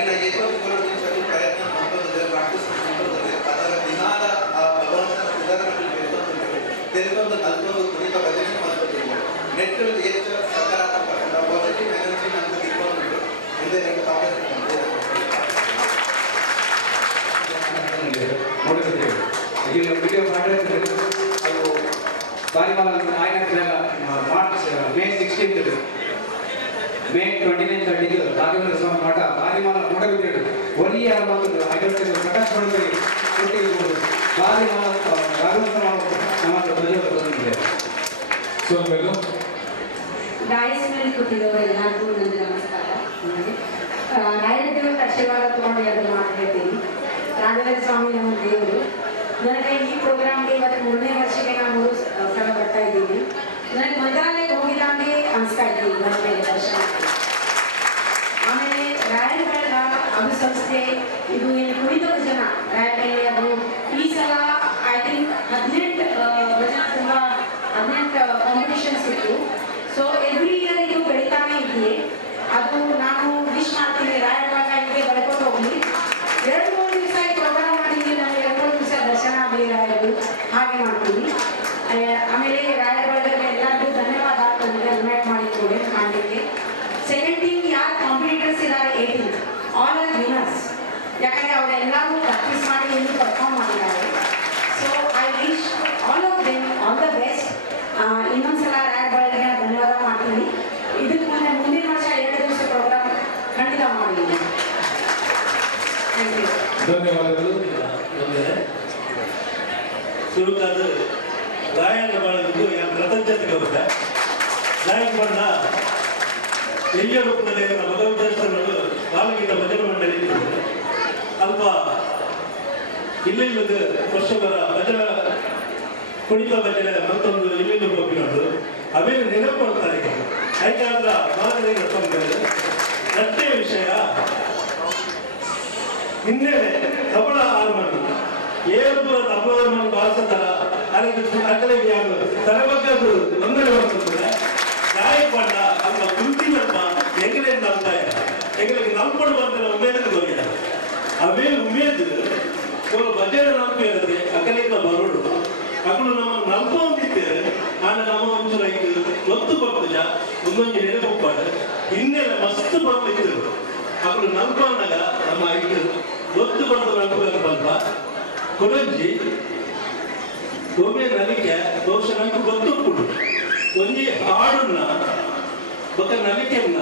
ಬಾರಿ ನಾ ಏಕೋತ್ಸವದಲ್ಲಿ ಪ್ರಯತ್ನ ಮಾಡ್ತದೆ ಪ್ರಾಕ್ಟೀಸ್ ಮಾಡ್ತದೆ ಅದರ ದಿನಾಲ ಆ ಭಗವಂತನ ಉದಾಹರಣೆ ತೆರೆದೊಂದು ನಲ್ಕೊಂಡು ಕುಣಿತ ಭಜನೆ ಮಾಡ್ತದೆ ನೆಟ್ಟು ಹೆಚ್ಚು ಸಕಾರಾತ್ಮಕ ಪಾಸಿಟಿವ್ ಎನರ್ಜಿ ನಮ್ಗೆ ಇಟ್ಕೊಂಡು ಇದೇ ನನಗೆ ಕಾಂಗ್ರೆಸ್ ಇಲ್ಲಿ ವಿಡಿಯೋ ಮಾಡಿದ್ರೆ ಅದು ಬಾರಿಮಾಲ ఆయన మార్చ్ మే 16 మే 29 30 ರಾಘವೇಂದ್ರ ಸ್ವಾಮಿ ಮಠ ಬಾರಿಮಾಲ ಮೂಡಬಿಟ್ಟು ಒಲಿಯ ಅನ್ನೋದು ಐದೊಂದು ಪ್ರಕಾಶ ಪಡೆದು ಕೊಟ್ಟಿರುವುದು ಬಾರಿಮಾಲ ರಾಘವೇಂದ್ರ ನಮ್ಮ ಪ್ರಜೆಗಳು ಬಂದಿದೆ. ಸ್ವಾಮಿಗಳು ಡಾಯಸ್ ಮೇಲೆ ಕೂತಿದ್ದವರು ಎಲ್ಲರಿಗೂ ನನ್ನ ನಮಸ್ಕಾರ. ರಾಯದೇವರ ಆಶೀರ್ವಾದ ತಗೊಂಡು ಅದನ್ನು ಹೇಳ್ತೀನಿ. ರಾಘವೇಂದ್ರ ಸ್ವಾಮಿ ನಮ್ಮ ದೇವರು. ನನಗೆ ಈ ಪ್ರೋಗ್ರಾಮ್ಗೆ ಇವತ್ತು 3ನೇ ವರ್ಷಕ್ಕೆ ನಾನು 3 ಸಲ ಬರ್ತಾ ಇದ್ದೀನಿ. ನನಗೆ ಮಂತ್ರಾಲಯಕ್ಕೆ ಹೋಗಿದ್ದಾಗೆ ಅನಿಸ್ತಾ ಇದ್ದೀನಿ ನನ್ನ ಮೇಲೆ ದರ್ಶನ. ಆಮೇಲೆ ರಾಯರ ಅದು ಸಂಸ್ಥೆ ಇದು ಏನು ಕುಣಿತ ಭಜನ ರಾಯರಲ್ಲಿ ಅದು ಈ ಸಲ ಐ ಥಿಂಕ್ 18 ಭಜನ ತುಂಬ 18 ಕಾಂಪಿಟೇಷನ್ಸ್ ಇತ್ತು. ಸೊ ಎವ್ರಿ ಇಯರ್ ಇದು ಬೆಳೀತಾನೆ ಇದೆಯೇ. ಅದು ನಾನು ವಿಶ್ ಮಾಡ್ತೀನಿ ರಾಯರ ಹೀಗೆ ಬೆಳ್ಕೊಂಡು ಹೋಗಲಿ. 2-3 ದಿವಸ ಈ ಪ್ರೋಗ್ರಾಮ್ ಮಾಡಿದ್ದೀನಿ. ನಾನು 2-3 ದಿವಸ ದರ್ಶನ ಆಗಲಿ ರಾಯರು ಹಾಗೆ ಮಾಡ್ತೀನಿ. ಆಮೇಲೆ ರಾಯರ ಬಳಗಕ್ಕೆ ಎಲ್ಲರಿಗೂ ಧನ್ಯವಾದ ನನಗೆ ಇನ್ವೈಟ್ ಮಾಡಿದ್ದೇವೆ ಮಾಡಲಿಕ್ಕೆ. ಸೆಕೆಂಡ್ ಥಿಂಗ್ ಯಾರು ಕಾಂಪಿಟೇಟರ್ಸ್ ಇದ್ದಾರೆ 18 ಆಲ್ ಆರ್ ವಿನರ್ಸ್. ಯಾಕಂದರೆ ಅವರೆಲ್ಲರೂ ಪ್ರಾಕ್ಟೀಸ್ ಮಾಡಿ ಇನ್ನೂ ಪರ್ಫಾರ್ಮ್ ಮಾಡಿದ್ದಾರೆ. So I wish all of them all the best. ಇನ್ನೊಂದ್ಸಲ ರಾಯರ ಬಳಗಕ್ಕೆ ಧನ್ಯವಾದ ಮಾಡ್ತೀನಿ. ಇದಕ್ಕೆ ಮುಂದಿನ ವರ್ಷ 2 ದಿವಸ ಪ್ರೋಗ್ರಾಮ್ ಖಂಡಿತ ಮಾಡಿದ್ದೀನಿ. Thank you. ಧನ್ಯವಾದಗಳು. ಸುರುಕಾದ ರಾಯಣ್ಣ ಬಳಗದ್ದು ಕೃತಜ್ಞತೆಗೆ ಹೋಗುತ್ತೆ. ನಾಯಕ ಬಣ್ಣ ಎಲ್ಲಿಯ ರೂಪದಲ್ಲಿ ನಮ್ಮ ಭಗವದ್ಗೀತಗಳು ಬಾಲಗೀತ ಭಜನೆ ಮಂಡಳಿ ಅಲ್ಪ ಇಲ್ಲಿಲ್ಲದ ವರ್ಷಗಳ ಭಜನ ಕುಣಿತ ಭಜನೆ ಮತ್ತೊಂದು ಇಲ್ಲಿಂದ ಹೋಗಿರೋದು ಅವೇನು ನೆನಪು ಮಾಡ್ತಾರೆ. ಯಾಕಂದ್ರೆ ಮಾದರಿ ರಟ್ಟೆ ವಿಷಯ ಹಿನ್ನೆಲೆ ತಬಳ ಹಾರ್ಮೋನಿ ಏಳುಪುರ ತಬಳ ಹಾರ್ಮೋನಿ ಭಾಷೆತರ ಅಕಲಿಗೆ ಯಾರು ತರಬಗ್ಗದು ತೊಂದರೆ ಬರ್ತದೆ. ಗಾಯಪಡ್ಡ ಅಲ್ಲ ಗುಂಪಿನಪ್ಪ ಹೆಗಲೇ ನಂಬ್ತಾಯ ಹೆಗಲಿಗೆ ನಂಬ್ಕೊಂಡು ಬಂದರೆ ಉಮೇದಕ್ಕೆ ಹೋಗಿದ ಅವೇ ಉಮೇದು ಭಜನೆ ನಂಬಿ ಇರುತ್ತೆ ಅಕಲಿಂದ ಬರೋಡು ಮಕ್ಕಳು ನಮ್ಮ ನಂಬಿದ್ದೇವೆ. ನಾನು ನಮ್ಮ ಒಂಚೂರು ಐದು ಒತ್ತು ಬರ್ತದ ಒಂದೊಂದು ನೆನಪುಪ್ಪಾಡ ಹಿನ್ನೆಲೆ ಮಸ್ತ್ ಬರ್ತಿದ್ರು ಮಕ್ಕಳು ನಂಬಾಗ ನಮ್ಮ ಐದು ಒತ್ತು ಬರ್ತು ನಂಬ ಬಂದ ಕೊಡಂಜಿ ಒಮ್ಮೆ ನಲಿಕೆ ಬಹುಶಃ ನಂಗೆ ಗೊತ್ತುಪ್ಪುಡು ಒಂಜಿ ಹಾಡನ್ನ ఒక నలికెన్న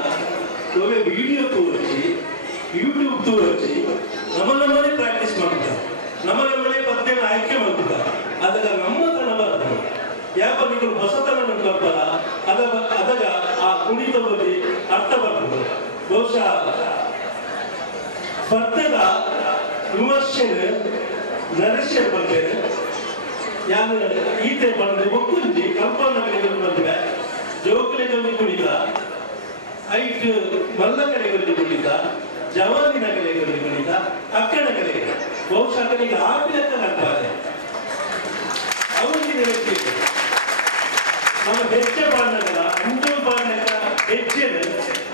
ఒక వీడియో తోచి ಯೂಟ್ಯೂಬ್ ತೋರಿಸಿ ನಮ್ಮನ್ನೇ ಪ್ರಾಕ್ಟೀಸ್ ಮಾಡ್ತಾರೆ. ನಮ್ಮನ್ನೇ ಪದ್ಯನ ಆಯ್ಕೆ ಮಾಡ್ತಾರೆ. ಅದಕ್ಕೆ ನಮ್ಮತನ ಬರ್ತದೆ. ಯಾವ ನೀವು ಹೊಸತನ ಕಲ್ಪಲ್ಲ ಅದಾಗ ಆ ಕುಣಿತದಲ್ಲಿ ಅರ್ಥ ಬರ್ತದೆ. ಬಹುಶಃ ಸ್ಪರ್ಧೆದ ವಿಮರ್ಶೆಗೆ ನರಸ್ಯ ಬಗ್ಗೆ ಯಾರು ಈತೆ ಬಂದು ಒಕ್ಕುಂಜಿ ಕಲ್ಪನೆಗಳಿಗೆ ಬಂದಿವೆ. ಜೋಕಲೆಗೊಂದು ಕುಣಿತ ಐಟು ಮಲ್ಲ ಕಡೆಗೊಂದು ಕುಣಿತ ಜವಾನಿನ ಕಡೆಗೊಂದು ಕುಣಿತ ಅಕ್ಕನ ಕಡೆಗೆ ಬಹುಶಃ ಅಕ್ಕನಿಗೆ ಆಪಿಲಕ್ಕ ನಡ್ತಾರೆ. ಅವರಿಗೆ ನಮ್ಮ ಹೆಚ್ಚೆ ಪಾಂಡಗಳ ಅಂಜು ಪಾಂಡಕ ಹೆಚ್ಚಿನ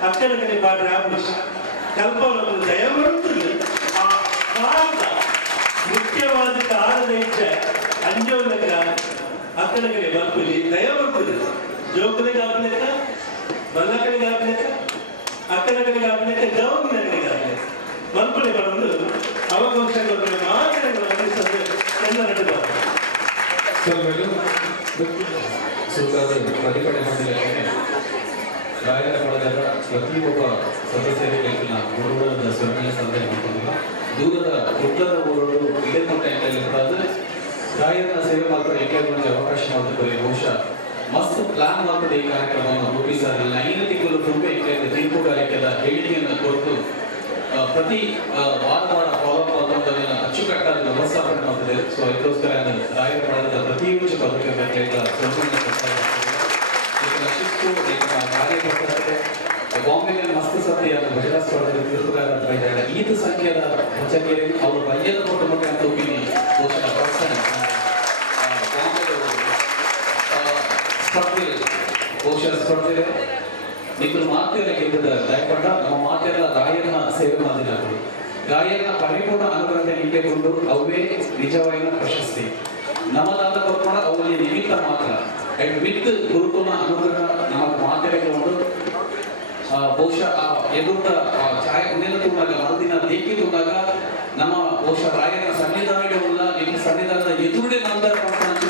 ಅಕ್ಕನ ಕಡೆ ಪಾಡ್ರೆ ಆಪುಷ ಕಲ್ಪನ ದಯವಂತರು ಆ ಭಾರತ ಮುಖ್ಯವಾದ ಕಾರಣದ ಹೆಚ್ಚೆ ಅಂಜೋಲಕ ಅಕ್ಕನ ಕಡೆ ಬರ್ಪುಲಿ ದಯವಂತರು ಜೋಕಲಿಗೆ ಆಗ್ಲೇಕ ಮಲ್ಲ ಕಡೆಗೆ ಆಗ್ಲೇಕ ಅಕ್ಕನ ಕಡೆಗೆ ಆಗ್ಲೇಕ ಜವಾನಿನ ಕಡೆಗೆ ಆಗ್ಲೇಕ ಮಲ್ಪನೆ ಬಂದು ಅವಕಾಶಗಳನ್ನು ಮಾತುಗಳನ್ನು ನಡೆಸಲು ಎಲ್ಲ ನಡೆದ ಸುತ್ತಾದ ಪ್ರತಿಭಟನೆ ಮಂಡಳಿಗೆ ರಾಯರ ಪಡೆದಾಗ ಪ್ರತಿಯೊಬ್ಬ ಸದಸ್ಯರಿಗೆ ಗುರುಗಳ ಸ್ವರ್ಣೀಯ ಸಂದೇಹ ಮಾಡ್ಕೊಂಡಿಲ್ಲ. ದೂರದ ಉತ್ತರದ ಊರುಗಳು ಇದೇ ಟೈಮಲ್ಲಿ ಇರ್ತಾದ್ರೆ ರಾಯರ ಸೇವೆ ಮಾಡ್ಕೊಳ್ಳಿಕ್ಕೆ ಒಂದು ಅವಕಾಶ ಮಾಡ್ತಾರೆ. ಬಹುಶಃ ಮಸ್ತ್ ಪ್ಲಾನ್ ಮಾಡ್ತದೆ ಈ ಕಾರ್ಯಕ್ರಮವನ್ನು ರೂಪಿಸಲಿಲ್ಲ. 5 ತಿಂಗಳು ತುಂಬ ಈಗ ತೀರ್ಪುಗಾರಿಕೆಯ ಹೇಳಿಕೆಯನ್ನು ಕೊಟ್ಟು ಪ್ರತಿ ವಾರ ಫಾಲೋಅಪ್ ಮಾಡೋದನ್ನ ಅಚ್ಚುಕಟ್ಟಾಗಿ ವ್ಯವಸ್ಥಾಪನೆ ಮಾಡ್ತಿದೆ. ಸೊ ಇದಕ್ಕೋಸ್ಕರ ರಾಯರ ಪಡೆದ ಪ್ರತಿ ಪದಕ ರಕ್ಷಿಸ್ತು ಕಾರ್ಯಕರ್ತರಿಗೆ ಬಾಂಬೆಗೆ ಮಸ್ತ್ ಸತ್ಯ ಭಜನಾ ಸ್ಪರ್ಧೆ ತೀರ್ಪುಗಾರ ಇದ್ದಾರೆ. ಈತ ಸಂಖ್ಯೆಯ ಹೆಚ್ಚಕ್ಕೆ ಅವರು ಬಯ್ಯದ ಕೊಟ್ಟು ಮಟ್ಟ ಅಂತ ಒಪ್ಪಿನಿ ಬಹುಶಃ ಪರ್ಸನ್ ಬಾಂಬೆ ಸ್ಪರ್ಧೆ ಬಹುಶಃ ಸ್ಪರ್ಧೆ ನಿಮ್ಮನ್ನು ಮಾತೆಲ್ಲ ಗೆದ್ದ ದಯಪಟ್ಟ ನಮ್ಮ ಮಾತೆಲ್ಲ ರಾಯನ ಸೇವೆ ಮಾಡಿದ್ರು ರಾಯನ ಪರಿಪೂರ್ಣ ಅನುಗ್ರಹ ನೀಡಿಕೊಂಡು ಅವೇ ನಿಜವಾದ ಪ್ರಶಸ್ತಿ ನಮ್ಮದಾದ ಕೊಟ್ಕೊಂಡ ಅವರಲ್ಲಿ ನಿಮಿತ್ತ ಮಾತ್ರ ಅಂಡ್ ವಿತ್ ಗುರುಕುಲ ಅನುಗ್ರಹ ನಮ್ಮ ಮಾತೆಲ್ಲ ಒಂದು ಬಹುಶಃ ಎದುರುದ ಛಾಯೆ ಮುಂದಿನ ತುಂಡಾಗ ಮರುದಿನ ದೇಕಿ ತುಂಡಾಗ ನಮ್ಮ ಬಹುಶಃ ರಾಯನ ಸನ್ನಿಧಾನವೇ ಉಲ್ಲ ನಿಮ್ಮ ಸನ್ನಿಧಾನದ ಎದುರುಡೆ ನಂತರ ಪಡ್ಕೊಂಡು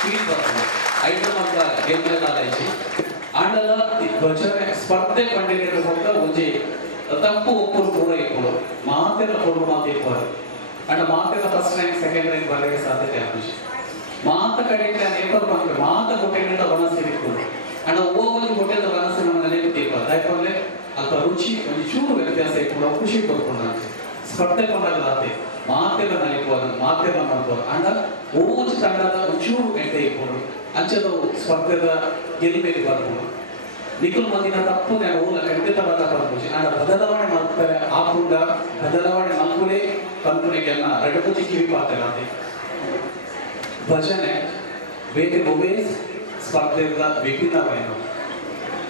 ಫೀಲ್ ಬರ್ತದೆ ಐಟಮ್ ಅಂತ ಗೆದ್ದ ಕಾಲೇಜಿ ಆಂಡಲ ಭಜನೆ ಸ್ಪರ್ಧೆ ಪಂಡಿತರ ಹೋಗ ಒಂಜಿ ತಪ್ಪು ಒಪ್ಪರು ಕೂಡ ಇಪ್ಪರು ಮಾತೆಲ್ಲ ಕೊಡು ಮಾತು ಇಪ್ಪರು ಅಂಡ್ ಮಾತೆಲ್ಲ ಫಸ್ಟ್ ರ್ಯಾಂಕ್ ಸೆಕೆಂಡ್ ರ್ಯಾಂಕ್ ಬರಲಿಕ್ಕೆ ಸಾಧ್ಯತೆ ಆಗುಷಿ ಮಾತ ಕಡೆಯಿಂದ ನೇಪರ್ ಬಂದ್ರೆ ಮಾತ ಕೊಟ್ಟೆಯಿಂದ ವನಸ್ಸಿ ಇಟ್ಕೊಂಡು ಅಂಡ್ ಒಬ್ಬೊಬ್ಬರು ಕೊಟ್ಟೆದ ವನಸ್ಸಿ ನಮ್ಮ ನೆನಪಿದ್ದೀಪ ದಯಪಲ್ಲೆ ಅಥವಾ ರುಚಿ ಒಂದು ಚೂರು ವ್ಯತ್ಯಾಸ ಇಟ್ಕೊಂಡು ಖುಷಿ ಕೊಡ್ಕೊಂಡು ಸ್ಪರ್ಧೆ ಕೊಂಡಾಗಲಾತೆ ಮಾತೆಲ್ಲ ನಲಿಪೋದು ಮಾತೆಲ್ಲ ಮಾಡ್ಬೋದು ಅಂಡ ಓಜು ತಂಡದ ಒಂಚೂರು ಗಂಟೆ ಇಟ್ಕೊಂಡು ಅಂಚದ ಸ್ಪರ್ಧೆದ ಗೆಲ್ಬೇಕು ಬರ್ಬೋದು ನಿಖಿಲ್ ಮಂದಿನ ತಪ್ಪು ನಾನು ಓಲ ಖಂಡಿತವಾದ ಬರ್ಬೋದು ಅಂಡ ಬದಲಾವಣೆ ಮಾಡ್ತಾರೆ ಆಪುಂಡ ಬದಲಾವಣೆ ಮಲ್ಕುಲೇ ಕಲ್ಪನೆಗೆಲ್ಲ ರಡಪುಜಿ ಕಿವಿ ಪಾತ್ರರಾತೆ ಭಜನೆ ಬೇರೆ ಒಬ್ಬೇ ಸ್ಪರ್ಧೆಗಳ ವಿಭಿನ್ನವಾದ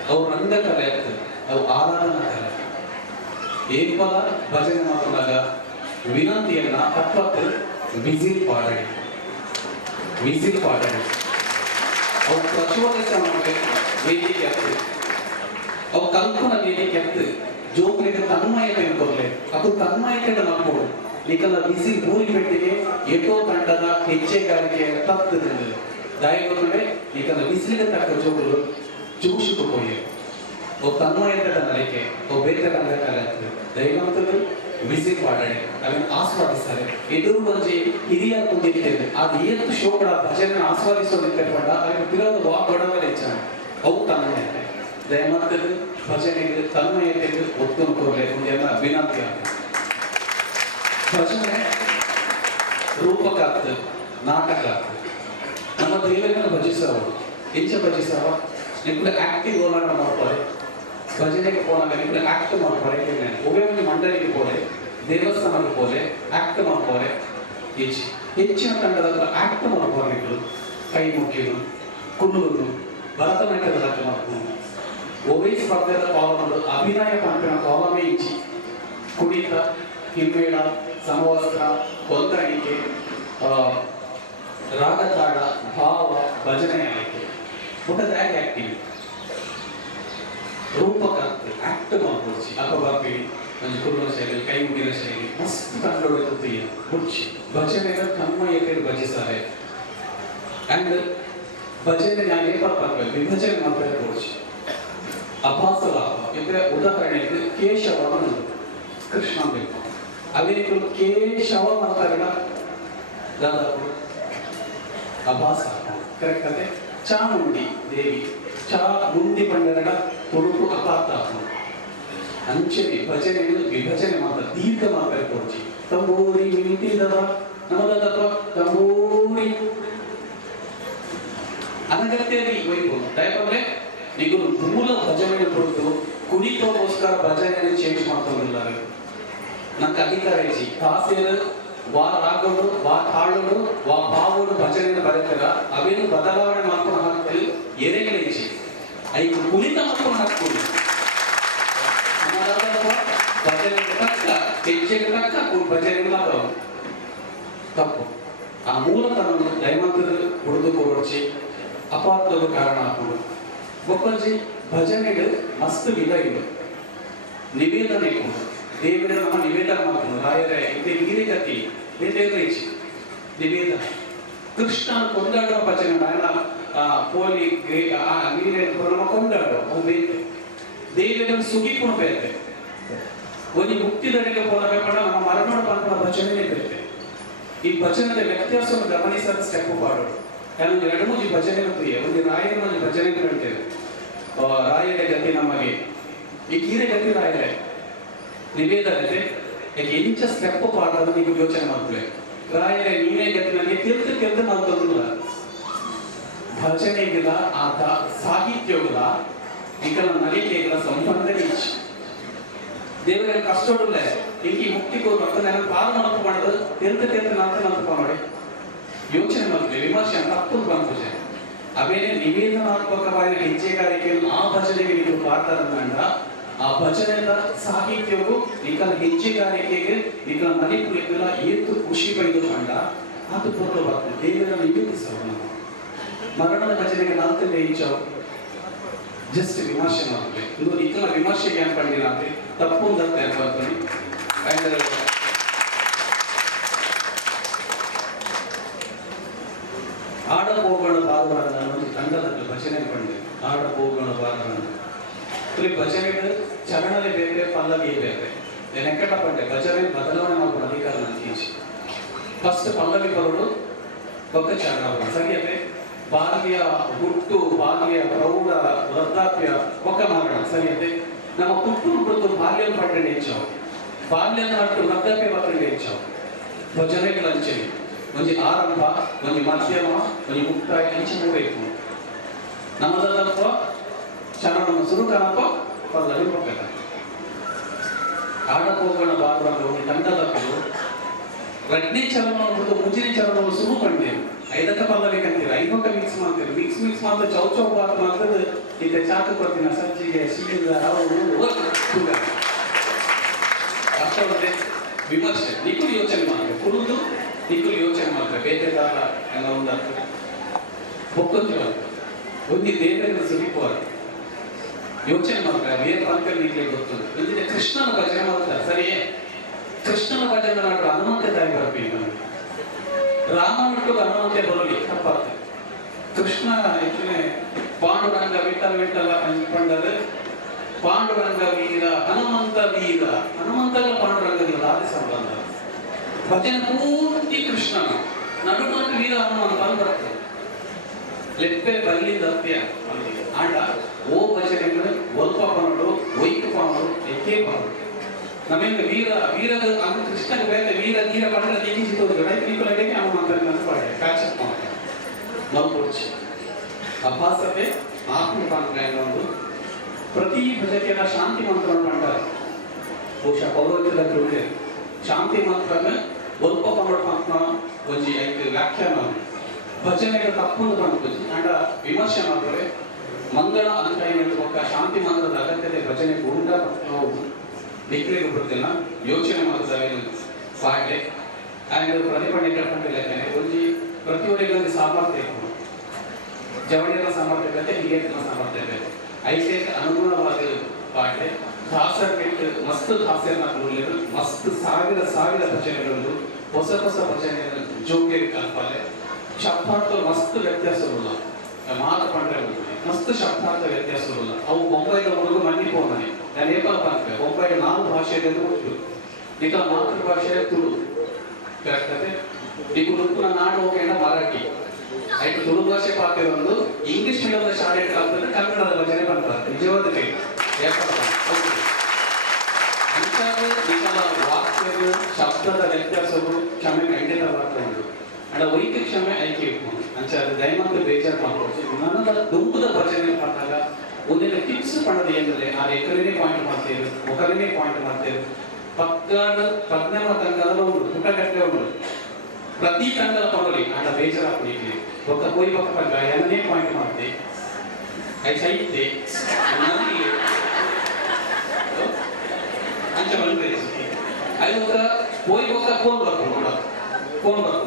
ಅವು ರಂಗಕಲೆ ಆಗ್ತದೆ ಅವು ಆರಾಧನಾ ಕಲೆ ಏಕಪದ ಭಜನೆ ಮಾಡುವಾಗ ವಿನಂತಿಯನ್ನ ತಪ್ಪತ್ತು ವಿಸಿಲ್ ಪಾಡಡಿ ಅವು ಪ್ರಚೋದಿಸ ವೇದಿಕೆ ಆಗ್ತದೆ ಅವು ಕಲ್ಪನಾ ವೇದಿಕೆ ಆಗ್ತದೆ ಜೋಕ್ರಿಗೆ ತನ್ಮಯತೆ ಕೊಡ್ಲೆ ಅದು ತನ್ಮಯತೆ ಮಾಡ್ಬೋದು ನಿಕಲ ಬಿಸಿ ಭೂರಿ ಪೆಟ್ಟಿಗೆ ಎಟೋ ತಂಡದ ಹೆಜ್ಜೆಗಾರಿಕೆಯ ತಪ್ಪದಲ್ಲಿ ದಯಗೊಂಡೆ ನಿಕಲ ಬಿಸಿಲಿಗೆ ತಕ್ಕ ಜೋಗುಲು ಚೂಷಿತು ಹೋಗಿ ಓ ತನ್ಮಯತೆಯ ನಲಿಕೆ ಓ ಬೇರೆ ರಂಗಕಾಲ ಆಗ್ತದೆ ದಯವಂತರು ವಿಸಿಟ್ ಮಾಡಾಡಿ ಅದನ್ನು ಆಸ್ವಾದಿಸ್ತಾರೆ ಎದುರು ಬಂಜಿ ಹಿರಿಯ ಕುಂದಿರ್ತೇವೆ ಅದು ಎಷ್ಟು ಶೋಕಡ ಭಜನೆ ಆಸ್ವಾದಿಸೋದಕ್ಕೆ ಕೊಂಡ ಅದಕ್ಕೆ ವಿರೋಧ ವಾಗ್ಗಡವೇ ಹೆಚ್ಚಾನೆ ಅವು ತನ್ಮಯತೆ ದಯವಂತರು ಭಜನೆಗೆ ತನ್ಮಯತೆಗೆ ಒತ್ತು ಕೊಡಬೇಕು ಎಂಬ ವಿನಂತಿ ಆಗ್ತದೆ ಭಜನೆ ರೂಪಕ ಆಗ್ತದೆ ನಾಟಕ ಆಗ್ತದೆ ನಮ್ಮ ದೇವರನ್ನು ಭಜಿಸವ ಹೆಚ್ಚ ಭಜಿಸವ ನಿಮ್ಗೆ ಆಕ್ಟಿವ್ ಓಲಾಟ ಮಾಡ್ತಾರೆ ಭಜನೆಗೆ ಹೋದಾಗ ನಿಮ್ಗೆ ಆಕ್ಟ್ ಮಾಡ್ತಾರೆ ಒಬ್ಬೇ ಒಂದು ಮಂಡಳಿಗೆ ಹೋದೆ ದೇವಸ್ಥಾನಕ್ಕೆ ಹೋದೆ ಆಕ್ಟ್ ಮಾಡ್ತಾರೆ ಹೆಚ್ಚಿನ ತಂಡದ ಆಕ್ಟ್ ಮಾಡ್ತಾರೆ ನೀವು ಕೈ ಮುಗಿಲು ಕುಲ್ಲೂರು ಭರತನಾಟ್ಯದ ರಾಜ್ಯ ಮಾಡ್ಕೊಂಡು ಒಬ್ಬೇ ಸ್ಪರ್ಧೆದ ಕಾಲಮದು ಅಭಿನಯ ಪಂಪಿನ ಕಾಲಮೇ ಇಚ್ಚಿ ಕುಡಿತ ಹಿಮ್ಮೇಳ ಸಮವಸ್ತ್ರ ಹೊಂದಾಣಿಕೆ ರಾಗತಾಳ ಭಾವ ಭಜನೆ ಆಯ್ಕೆ ಊಟದಾಗ ಆಕ್ಟಿವ್ ರೂಪಕ ಆಕ್ಟ್ ಮಾಡ್ಕೊಡ್ಸಿ ಅಪಬಾಪಿ ಒಂದು ಕುರುಡ ಶೈಲಿ ಕೈ ಮುಗಿನ ಶೈಲಿ ಮಸ್ತ್ ಕಂಡುಹಿಡಿದು ಹುಚ್ಚಿ ಭಜನೆಗ ತನ್ಮಯತೆ ಭಜಿಸ್ತಾರೆ ಅಂಡ್ ಭಜನೆ ನಾನು ಏರ್ಪಾಡು ವಿಭಜನೆ ಮಾಡ್ತಾರೆ ಕೊಡ್ಸಿ ಅಭಾಸಲಾಭ ಇದ್ರೆ ಉದಾಹರಣೆಗೆ ಕೇಶವನ ಕೃಷ್ಣ ಬೇಕು ಅವೇನಿಗಳು ಕೇಶವ ಮಾಡ್ತಾರಲ್ಲ ದಾದಾಪುರ ಅಭಾಸ ಕರೆಕ್ಟ್ ಅದೇ ಚಾಮುಂಡಿ ದೇವಿ ಚಾಮುಂಡಿ ಪಂಡರಡ ತುಡುಕು ಅಪಾರ್ಥ ಅಂಚನೆ ಭಜನೆಗಳು ವಿಭಜನೆ ಮಾಡ್ತಾರೆ ದೀರ್ಘ ಮಾಡ್ತಾರೆ ಕೊಡ್ಚಿ ತಂಬೂರಿ ನಿಂತಿದ್ದವ ನಮ್ಮದಪ್ಪ ತಂಬೂರಿ ಅನಗತ್ಯವಾಗಿ ವೈಭವ ದಯಪಂದ್ರೆ ನೀವು ಮೂಲ ಭಜನೆ ಕೊಟ್ಟು ಕುಣಿತೋಗೋಸ್ಕರ ಭಜನೆ ಚೇಂಜ್ ಮಾಡ್ಕೊಂಡಿಲ್ಲ ನಂಗೆ ಅಧಿಕಾರ ಐತಿ ಕಾಸೇರು ವಾ ರಾಗೋಡು ವಾ ತಾಳೋಡು ವಾ ಬಾವೋಡು ಭಜನೆ ಬರೀತಾರ ಅವೇನು ಬದಲಾವಣೆ ಮಾಡ್ಕೊಂಡು ಹಾಕ್ತಾರೆ ಎರೆಗಳ ಐತಿ ಐದು ಕುಣಿತ ಮಾಡ್ಕೊಂಡು ಹಾಕ್ಕೊಂಡು ಭಜನೆ ತಕ್ಕ ಹೆಜ್ಜೆಗೆ ತಕ್ಕ ಭಜನೆ ತಪ್ಪು ಆ ಮೂಲತನವನ್ನು ದಯಮಂತರು ಹುಡುದು ಕೊಡೋಚಿ ಅಪಾರ್ಥದ ಕಾರಣ ಹಾಕೊಂಡು ಒಪ್ಪಂಜಿ ಭಜನೆಗಳು ಮಸ್ತ್ ವಿಧ ಇವೆ ನಿವೇದನೆ ದೇವರ ನಮ್ಮ ನಿವೇದನ ಮಾಡ್ಕೊಂಡು ರಾಯರೇ ಇದೆ ನೀರಿಗತಿ ಬೇಟೆಗೈಚಿ ನಿವೇದನ ಕೃಷ್ಣನ ಕೊಂಡಾಡುವ ಭಜನೆ ನಾಯನ ಪೋಲಿ ನೀರೇ ನಮ್ಮ ಕೊಂಡಾಡುವ ಅವು ಬೇರೆ ದೇವರನ್ನು ಸುಗಿಪುಣ ಬೇರೆ ಒಂದು ಮುಕ್ತಿದರಿಗೆ ಹೋಗಬೇಕಂದ್ರೆ ನಮ್ಮ ಮರಣ ಪಂಪನ ಭಜನೆ ಬೇರೆ ಈ ಭಜನದ ವ್ಯತ್ಯಾಸವನ್ನು ಗಮನಿಸದ ಸ್ಟೆಪ್ ಮಾಡೋದು ಕೆಲವೊಂದು ಎರಡು ಮೂರು ಭಜನೆ ಪ್ರಿಯ ಒಂದು ರಾಯರ ಒಂದು ಭಜನೆ ಹೇಳ್ತೇವೆ ರಾಯರ ಗತಿ ನಮಗೆ ಈ ಕೀರೆ ಗತಿ ರಾಯರೇ ನಿವೇದನೆ ಈಗ ಎಂಚ ಸ್ಟೆಪ್ ಪಾಡೋದು ನೀವು ಯೋಚನೆ ಮಾಡ್ತೇವೆ ರಾಯರೇ ನೀನೇ ಗತಿ ನನಗೆ ತೀರ್ಥ ನಾವು ತಂದಿಲ್ಲ ಭಜನೆಗಿಲ್ಲ ಆತ ಸಾಹಿತ್ಯಗಳ ಈಗಲ ನಲಿಕೆಗಳ ಸಂಬಂಧ ಇಚ್ಚಿ ದೇವರ ಕಷ್ಟೋಡಿಲ್ಲ ಇಂಕಿ ಮುಕ್ತಿಗೂ ಭಕ್ತನ ಪಾಲನ ಮಾಡೋದು ತೀರ್ಥ ನಂತ ಮಾಡಿ ಯೋಚನೆ ಮಾಡ್ತೀವಿ ವಿಮರ್ಶೆ ತಪ್ಪು ಬಂತು ಅವೇನೇ ನಿವೇದನಾತ್ಮಕವಾದ ಹೆಜ್ಜೆಗಾರಿಕೆಯನ್ನು ಆ ಭಜನೆಗೆ ನೀವು ಪಾಡ್ತಾರಂದ ಆ ಭಜನೆಯ ಸಾಹಿತ್ಯವು ನಿಖಲ ಹೆಜ್ಜೆಗಾರಿಕೆಗೆ ನಿಖಲ ಮಣಿಪುರಿಗೆಲ್ಲ ಏತು ಖುಷಿ ಬೈದು ಕಂಡ ಅದು ಪೂರ್ಣವಾಗ್ತದೆ ದೇವರನ್ನು ನಿವೇದಿಸೋಣ ನಾವು ಮರಣದ ಭಜನೆಗೆ ನಾಲ್ಕನೇ ಇಂಚಾವು ಜಸ್ಟ್ ವಿಮರ್ಶೆ ಮಾಡ್ತೇವೆ ಇದು ನಿಖಲ ವಿಮರ್ಶೆಗೆ ಅನ್ಕೊಂಡಿಲ್ಲ ಅಂತ ತಪ್ಪು ಅಂತ ಅನ್ಕೊಳ್ತೀನಿ ಆಡಬೋಗಳ ಬಾರವಾರದ ಒಂದು ತಂಡದಲ್ಲಿ ಭಜನೆ ಅನ್ಕೊಂಡಿದ್ದೆ ಆಡಬೋಗಳ ಬಾರವಾದ ಭಜನೆಗಳು ಚರಣವೇ ಬೇರೆ ಪಲ್ಲವಿಯೇ ಬೇರೆ నేను ఎక్కడ పడ్డా భజన బదలవని మాకు అధికారం అందించి ఫస్ట్ పల్లవి బరుడు ఒక చరణం సరి అంటే ಬಾಲ್ಯ ಹುಟ್ಟು ಬಾಲ್ಯ ಪ್ರೌಢ ವೃದ್ಧಾಪ್ಯ ಒಕ್ಕ ಮರಣ ಸರಿ అంటే ನಮ್ಮ ಹುಟ್ಟು ಬಿಟ್ಟು ಬಾಲ್ಯ ಪಟ್ಟಣೆ ಹೆಚ್ಚಾವು ಬಾಲ್ಯ ಮತ್ತು ವೃದ್ಧಾಪ್ಯ ಪಟ್ಟಣೆ ಹೆಚ್ಚಾವು ಭಜನೆಗಳು ಅಂಚೆಲಿ ಒಂದು ಆರಂಭ ಒಂದು ಮಧ್ಯಮ ಒಂದು ಮುಕ್ತಾಯ ಅಂಚೆ ಬೇಕು ನಮ್ಮದಪ್ಪ ಚರಣವನ್ನು ಶುರು ಕಾಣಪ್ಪ ಪಲ್ಲವಿ ಪಕ್ಕದ ಆಡಕೋಗಣ ಬಾರವನ್ನು ತಂಡದಕ್ಕೂ ರಡ್ನೇ ಚರಣವನ್ನು ಮುಂಚಿನ ಚರಣವನ್ನು ಶುರು ಕಂಡೇವು ಐದಕ್ಕ ಪಲ್ಲವಿ ಕಂತೀರ ಐದಕ್ಕ ಮಿಕ್ಸ್ ಮಾಡ್ತೀರಿ ಮಿಕ್ಸ್ ಮಾಡ್ತಾ ಚೌ ಬಾತ್ ಮಾಡ್ತದೆ ಈಗ ಚಾಕು ಕೊಡ್ತೀನಿ ಸಜ್ಜಿಗೆ ಶೀಲ ಅಷ್ಟೇ ವಿಮರ್ಶೆ ನಿಖುಲ್ ಯೋಚನೆ ಮಾಡ್ಬೇಕು ಕುಡಿದು ನಿಖುಲ್ ಯೋಚನೆ ಮಾಡ್ತಾರೆ ಬೇಟೆದಾರ ಎಲ್ಲ ಒಂದು ಬೊಕ್ಕೊಂದು ಒಂದು ದೇವರ ಸುರಿಪೋರು ಯೋಚನೆ ಮಾಡ್ತಾರೆ ಬೇರೆ ಅಂಕಲ್ ನಿಮಗೆ ಗೊತ್ತುಂಟು ಇಂದಿನ ಕೃಷ್ಣನ ಭಜನೆ ಮಾಡ್ತಾರೆ ಸರಿಯೇ ಕೃಷ್ಣನ ಭಜನೆ ಮಾಡಿದ್ರೆ ಹನುಮಂತ ತಾಯಿ ಬರಬೇಕು ರಾಮ ಬಿಟ್ಟು ಹನುಮಂತೆ ಬರಲಿ ತಪ್ಪಾಗ್ತದೆ ಕೃಷ್ಣ ಹೆಚ್ಚಿನ ಪಾಂಡುರಂಗ ವಿಠಲ ಅಂದ್ಕೊಂಡರೆ ಪಾಂಡುರಂಗ ವೀರ ಹನುಮಂತಗ ಪಾಂಡುರಂಗದಿಂದ ಆದಿ ಸಂಬಂಧ ಭಜನೆ ಪೂರ್ತಿ ಕೃಷ್ಣನ ನಡುಮಂತ ವೀರ ಹನುಮಂತ ಬರ್ತದೆ ಲೆಪ್ಪೆ ಬಲ್ಲಿ ದತ್ಯ ಆಂಡ ಓ ಭಜನೆಗಳು ಒಲ್ಪ ಪಣಡು ಒಯ್ಕು ಪಣಡು ಎಕ್ಕೆ ಪಣಡು ನಮಗೆ ವೀರದ ಅಂದ್ರೆ ಕೃಷ್ಣನ ಬೇರೆ ವೀರ ಪಂಡ ತೆಗಿಸಿದ್ದು ರೈತರಿಗೆ ಹನುಮಂತನ ಪಾಡೆ ಕಾಚಪ್ ಮಾಡ್ತಾರೆ ಮಲ್ಪೊಡ್ಚಿ ಅಭಾಸತೆ ಆತ್ಮಕಾಂತ್ರ ಅನ್ನೋದು ಪ್ರತಿ ಭಜನೆಯ ಶಾಂತಿ ಮಂತ್ರವನ್ನು ಮಾಡ್ತಾರೆ ಬಹುಶಃ ಪೌರೋಹಿತ್ಯದ ಶಾಂತಿ ಮಂತ್ರನ ಒಲ್ಪ ಪಣಡು ಮಾತ್ರ ಒಂಜಿ ಐದು ವ್ಯಾಖ್ಯಾನ ಭಜನೆಗೆ ತಪ್ಪೊಂದು ಕಾಣ್ಬೋದು ಅಂಡ ವಿಮರ್ಶೆ ಮಾಡ್ತಾರೆ ಮಂಗಳ ಅಂತ ಏನಿರ್ಬೇಕು ಶಾಂತಿ ಮಂತ್ರದ ಅಗತ್ಯತೆ ಭಜನೆ ಗುಂಡ ಡಿಗ್ರಿಗೆ ಬಿಡ್ತಿಲ್ಲ ಯೋಚನೆ ಮಾಡ್ತಾರೆ ಪಾಠೆ ಆ್ಯಂಡ್ ಪ್ರತಿಭಟನೆ ಕೇಳ್ಕೊಂಡಿಲ್ಲ ಒಂದು ಪ್ರತಿಯೊಬ್ಬರಿಗೊಂದು ಸಾಮರ್ಥ್ಯ ಇತ್ತು ಜವಳಿಗಳ ಸಾಮರ್ಥ್ಯ ಇರುತ್ತೆ ಹಿರಿಯರ ಸಾಮರ್ಥ್ಯ ಇದೆ ಐದಕ್ಕೆ ಅನುಗುಣವಾದ ಪಾಠೆ ದಾಸರ ಬಿಟ್ಟು ಮಸ್ತ್ ದಾಸರನ್ನ ನೋಡಲಿಲ್ಲ ಮಸ್ತ್ ಸಾವಿರ ಭಜನೆಗಳು ಹೊಸ ಭಜನೆಗಳು ಜೋಗ್ಯ ಕಲ್ಪನೆ ಶಬ್ದಾರ್ಥ ಮಸ್ತ್ ವ್ಯತ್ಯಾಸವಿಲ್ಲ ಮಾತುಕೊಂಡ್ರೆ ಮಸ್ತ್ ಶಬ್ದಾರ್ಥ ವ್ಯತ್ಯಾಸವಿಲ್ಲ ಅವು ಬೊಂಬೈದವರೆಗೂ ಮನ್ನಿಪೋನೆ ನಾನು ಏಕಲ್ಪ ಅಂತ ಬೊಂಬೈಗೆ 4 ಭಾಷೆಯಲ್ಲಿ ಉಂಟು ಈಗ ಮಾತೃಭಾಷೆ ತುಳು ಕರೆಕ್ಟತೆ ಈಗ ಉಡುಪಿನ ನಾಡು ಹೋಗೇನ ಮರಾಠಿ ಆಯ್ತು ತುಳು ಭಾಷೆ ಪಾತಿರೊಂದು ಇಂಗ್ಲಿಷ್ ಮೀಡಿಯಂನ ಶಾಲೆ ಕಲ್ತಂದ್ರೆ ಕನ್ನಡದ ಭಜನೆ ಬರ್ತಾರೆ ನಿಜವಾದ ಕೈ ಏಕಲ್ಪ ಅಂಥದ್ದು ನಿಜವಾದ ವಾಕ್ಯಗಳು ಶಬ್ದದ ವ್ಯತ್ಯಾಸಗಳು ಕ್ಷಮೆ ಖಂಡಿತವಾಗ್ತಾ ಉಂಟು ಅಂಡ ವೈದ್ಯ ಕ್ಷಮೆ ಆಯ್ಕೆ ಇಟ್ಕೊಂಡು ಅಂಚಾದ ದಯಮಾಡಿ ಬೇಜಾರು ಮಾಡ್ಕೊಡ್ತೀವಿ ನನ್ನ ದುಂಬದ ಭಜನೆ ಮಾಡಿದಾಗ ಒಂದಿನ ಟಿಪ್ಸ್ ಪಡೆದ ಏನಂದ್ರೆ ಆ ಎಕರನೇ ಪಾಯಿಂಟ್ ಮಾಡ್ತೇವೆ ಮುಖರನೇ ಪಾಯಿಂಟ್ ಮಾಡ್ತೇವೆ ಪಕ್ಕದ ಪದ್ನಮ ತಂಡದ ಒಂದು ಪುಟಗಟ್ಟೆ ಒಂದು ಪ್ರತಿ ತಂಡದ ಪಡಲಿ ಅಂಡ ಬೇಜಾರು ಹಾಕಲಿಕ್ಕೆ ಒಕ್ಕ ಕೋಯಿ ಪಕ್ಕ ಪಕ್ಕ ಎರಡನೇ ಪಾಯಿಂಟ್ ಮಾಡ್ತೆ ಐ ಸೈತೆ ನನಗೆ ಅಂಚ ಬಂದ್ರೆ ಅದು ఒక ಕೋಯಿ ಪಕ್ಕ ಫೋನ್ ಬರ್ತು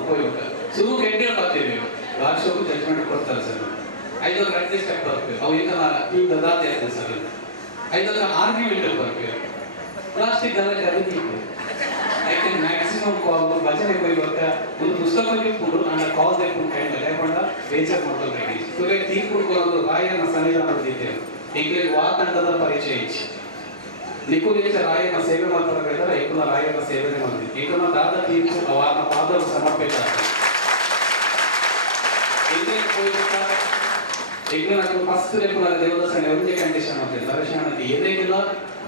ಕೋಯಿ ಪಕ್ಕ ಶುರು ಕೆಟ್ಟೆ ಬರ್ತೀವಿ ವಾರ್ಷಿಕ ಜಡ್ಜ್ಮೆಂಟ್ ಕೊಡ್ತಾರೆ ಸರ್ 5 ಗಂಟೆ ಸ್ಟೆಪ್ ಬರ್ತೇವೆ ಅವು ಈಗ ಈಗ ದಾದ ಇರ್ತದೆ ಸರ್ 5 ಆರ್ಗ್ಯುಮೆಂಟ್ ಬರ್ತೇವೆ ಪ್ಲಾಸ್ಟಿಕ್ ಅದಕ್ಕೆ ಐಕೆ ಮ್ಯಾಕ್ಸಿಮಮ್ ಕಾಲ್ ಭಜನೆ ಹೋಗ್ಬೇಕ ಒಂದು ಪುಸ್ತಕ ಇಟ್ಕೊಂಡು ನನ್ನ ಕಾಲ್ ತೆಗೆದುಕೊಂಡು ಕೈ ಲೇಕೊಂಡ ಬೇಜಾರು ಮಾಡ್ತಾರೆ ಸುರೇ ತೀರ್ಕೊಂಡು ರಾಯನ ಸನ್ನಿಧಾನ ಇದ್ದೇವೆ ಈಗ ವಾತಂಡದ ಪರಿಚಯ ಇಚ್ಚಿ ನಿಕುಲೇಶ ರಾಯನ ಸೇವೆ ಮಾಡ್ತಾರೆ ಏಕನ ರಾಯನ ಸೇವೆನೇ ಮಾಡಿದ್ವಿ ಏಕನ ದಾದ ತೀರ್ಪು ಅವನ ಪಾದವು ಸಮರ್ಪಿತ ಈಗ ನಾವು ಫಸ್ಟ್ ರೇಪುನ ದೇವದರ್ಶನ ಒಂದೇ ಕಂಡೀಷನ್ ಮಾಡ್ತೇವೆ ದರ್ಶನಕ್ಕೆ ಎದೆಗಿಲ್ಲ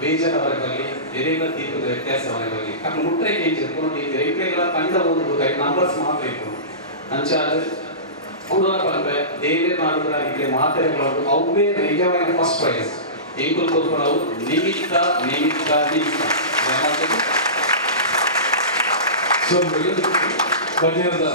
ಬೇಜಾರವರೆಗಲಿ ಎದೆಗಿಲ್ಲ ತೀರ್ಪದ ವ್ಯತ್ಯಾಸವರೆಗಲಿ ಅక్కడ ಮುಟ್ರೆ ಕೇಂದ್ರ ರೈತರಿಗೆಲ್ಲ ತಂಡ ಓದಬಹುದು 5 ನಂಬರ್ಸ್ ಮಾತ್ರ ಇತ್ತು ಅಂಚಾದ ಕೂಡ ಬಂದ್ರೆ ದೇವೇ ಮಾಡಿದ್ರ ಇಲ್ಲಿ ಮಾತ್ರೆಗಳು ಅವೇ ನಿಜವಾದ ಫಸ್ಟ್ ಪ್ರೈಸ್ ಎಂಕುಲ್ ಕೊಡ್ಕೊಂಡು ಅವು ನಿಮಿತ್ತ ಭಜನದ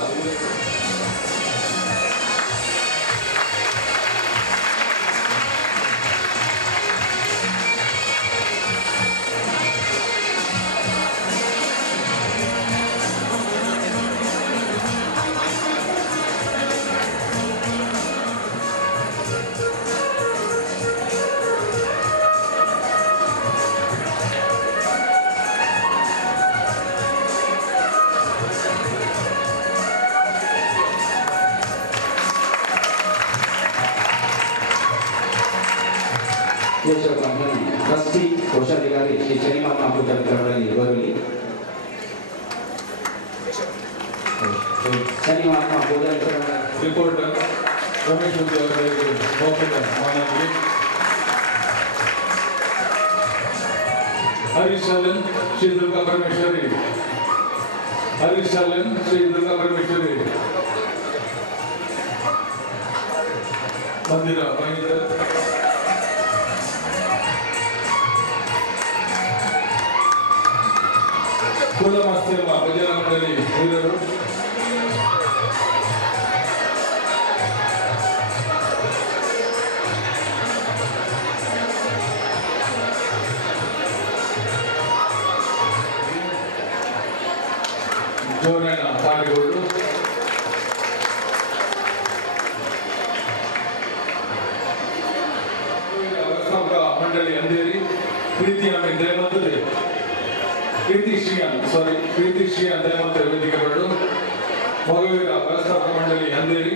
ಟ್ರಸ್ಟಿ ಕೋಶಾಧಿಕಾರಿ ಶ್ರೀ ಶನಿಮಾತ್ಮ ಪೂಜಾ ವಿತರಣೆಯಲ್ಲಿ ಬರಲಿ. ಶನಿಮಾತ್ಮ ಪೂಜಾ ವಿತರಣೆ ರಿಪೋರ್ಟ್ ರಮೇಶ್ ಮೂರ್ತಿ ಅವರಿಗೆ ಮೌಖಿಕ ಮಾನ್ಯತೆ. ಹರೀಶ್ ಶಾಲನ್ ಶ್ರೀ ದುರ್ಗಾ ಪರಮೇಶ್ವರಿ. ಹರೀಶ್ ಶಾಲನ್ ಶ್ರೀ ದುರ್ಗಾ ಪರಮೇಶ್ವರಿ ಮಂದಿರ ಮಹಿಂದ್ರ. ಕುಲಮಾಸ್ತಿಯಮ್ಮ ಭಜನಾ ಮಂಡಳಿ ಹಿರಿಯರು. ಜೋರಣ್ಣ ತಾಳಿಗೋಡು. ವ್ಯವಸ್ಥಾಪಕ ಮಂಡಳಿ ಅಂದೇರಿ ಪ್ರೀತಿ ಆಮೇಲೆ ದಯಮಂತ್ರಿ ಪ್ರೀತಿ ಶ್ರೀಯಾನ್ ದಯಮಂತ್ರಿ ವೇದಿಕೆ ಬರಲು. ಮಗುವಿನ ವ್ಯವಸ್ಥಾಪಕ ಮಂಡಳಿ ಅಂದೇರಿ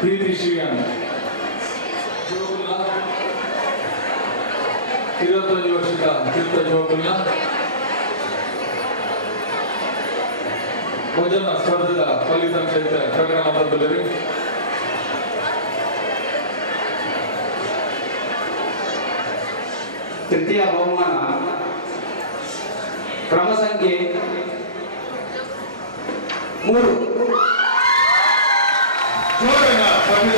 ಪ್ರೀತಿ ಶ್ರೀಯಾನ್ 25 ವರ್ಷದ ತೀರ್ಥ ಜೋಗುಲ್ನ ಭೋಜನ ಸ್ಪರ್ಧೆದ ಫಲಿತಾಂಶ ಪ್ರಕಟವಾದದ್ದು. ತೃತೀಯ ಬಹುಮಾನ ಕ್ರಮ ಸಂಖ್ಯೆ 3. ಜೋರಣ್ಣ ಸ್ವಾಮಿ.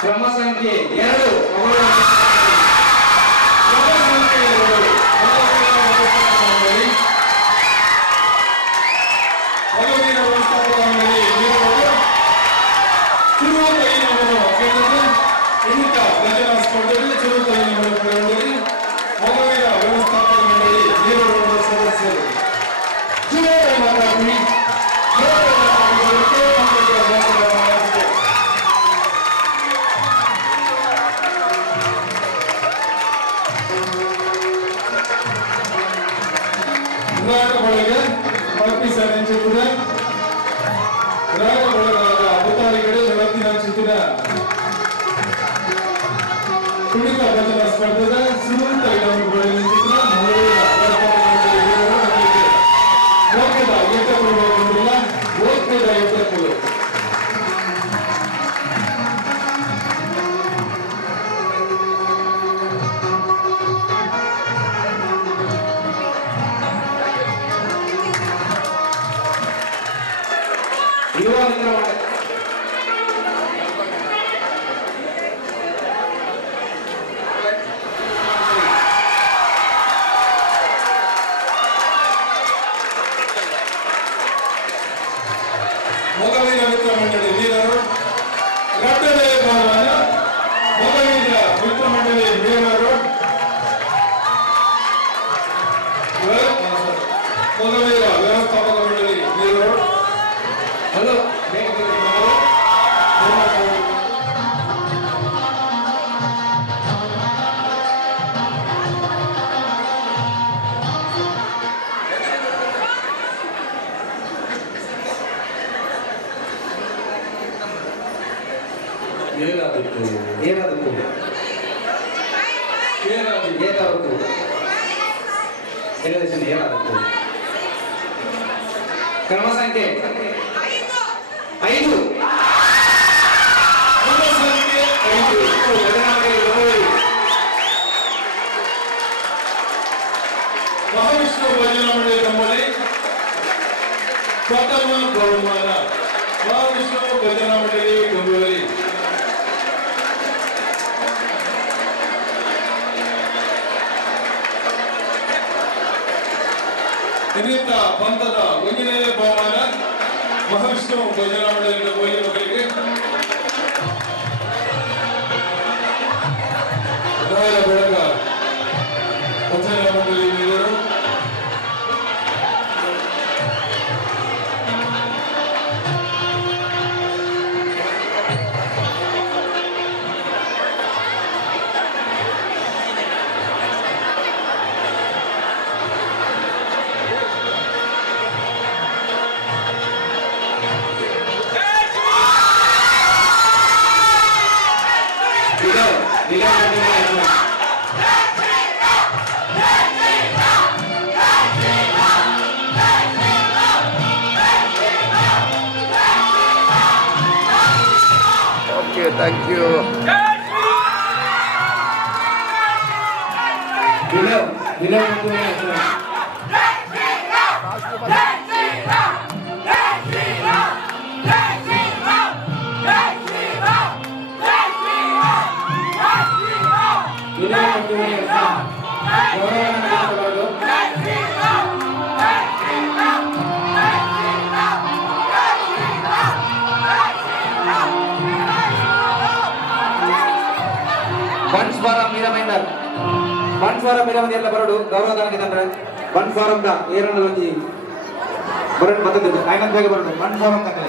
ಕ್ರಮ ಸಂಖ್ಯೆ 2. ಕುಣಿತ ಭಜನಾ ಸ್ಪರ್ಧೆದ ಸುರುಳಿತ ಇಡವನ್ನು ಓಕೆದ ಎತ್ತಗಳು ಬಂದಿಲ್ಲ. ಓಕೆದ ಎತ್ತಗಳು ಮೊಗವೀರ ಮಿತ್ರ ಮಂಡಳಿ ವೀರರು. ಗಡ್ಡದ ಬಹುಮಾನ ಮೊಗವೀರ ಮಿತ್ರ ಮಂಡಳಿ ವೀರರು. ಮೊಗವೀರ ವ್ಯವಸ್ಥಾಪಕ ಮಂಡಳಿ ವೀರರು. ಹಲೋ ಕ್ರಮ ಸಂಖ್ಯೆ 5. ಮಹಾವಿಷ್ಣು ಭಜನಾ ಮಂಡಳಿ ನಮ್ಮಲ್ಲಿ ಪ್ರಥಮ ಬಹುಮಾನ ಮಹಾವಿಷ್ಣು ಭಜನಾ ಮಂಡಳಿ ಗಂಗೂಲಿ. ಇನ್ನಿತ ಪಂಥದ ಒಂದನೇ ಬಹುಮಾನ ಮಹಾವಿಷ್ಣು ಭಜನಾ ಮಂಡಳಿಯಿಂದ ಗೋಲಿ ಮಕ್ಕಳಿಗೆ ರಾಯರ ಬೆಳಗ ಭಜನಾ ಮಂಡಳಿ ಹಿರಿಯರು Okay, thank you. ಬಂಟ್ವಾರ ಮೀರಮೈಂದರ್ ಬಂಟ್ವಾರ ಮೀರಮೈಂದ ಎಲ್ಲ ಬರಡು ಗೌರವದಾನಕ್ಕೆ ತಂದ್ರೆ ಬಂಟ್ವಾರಂದ ಏರಣ್ಣಲೊಂಜಿ ಬರಡು ಮತ್ತದ್ದು ಆಯ್ನಂತಾಗ ಬರಡು ಬಂಟ್ವಾರಂ ತಂದ್ರೆ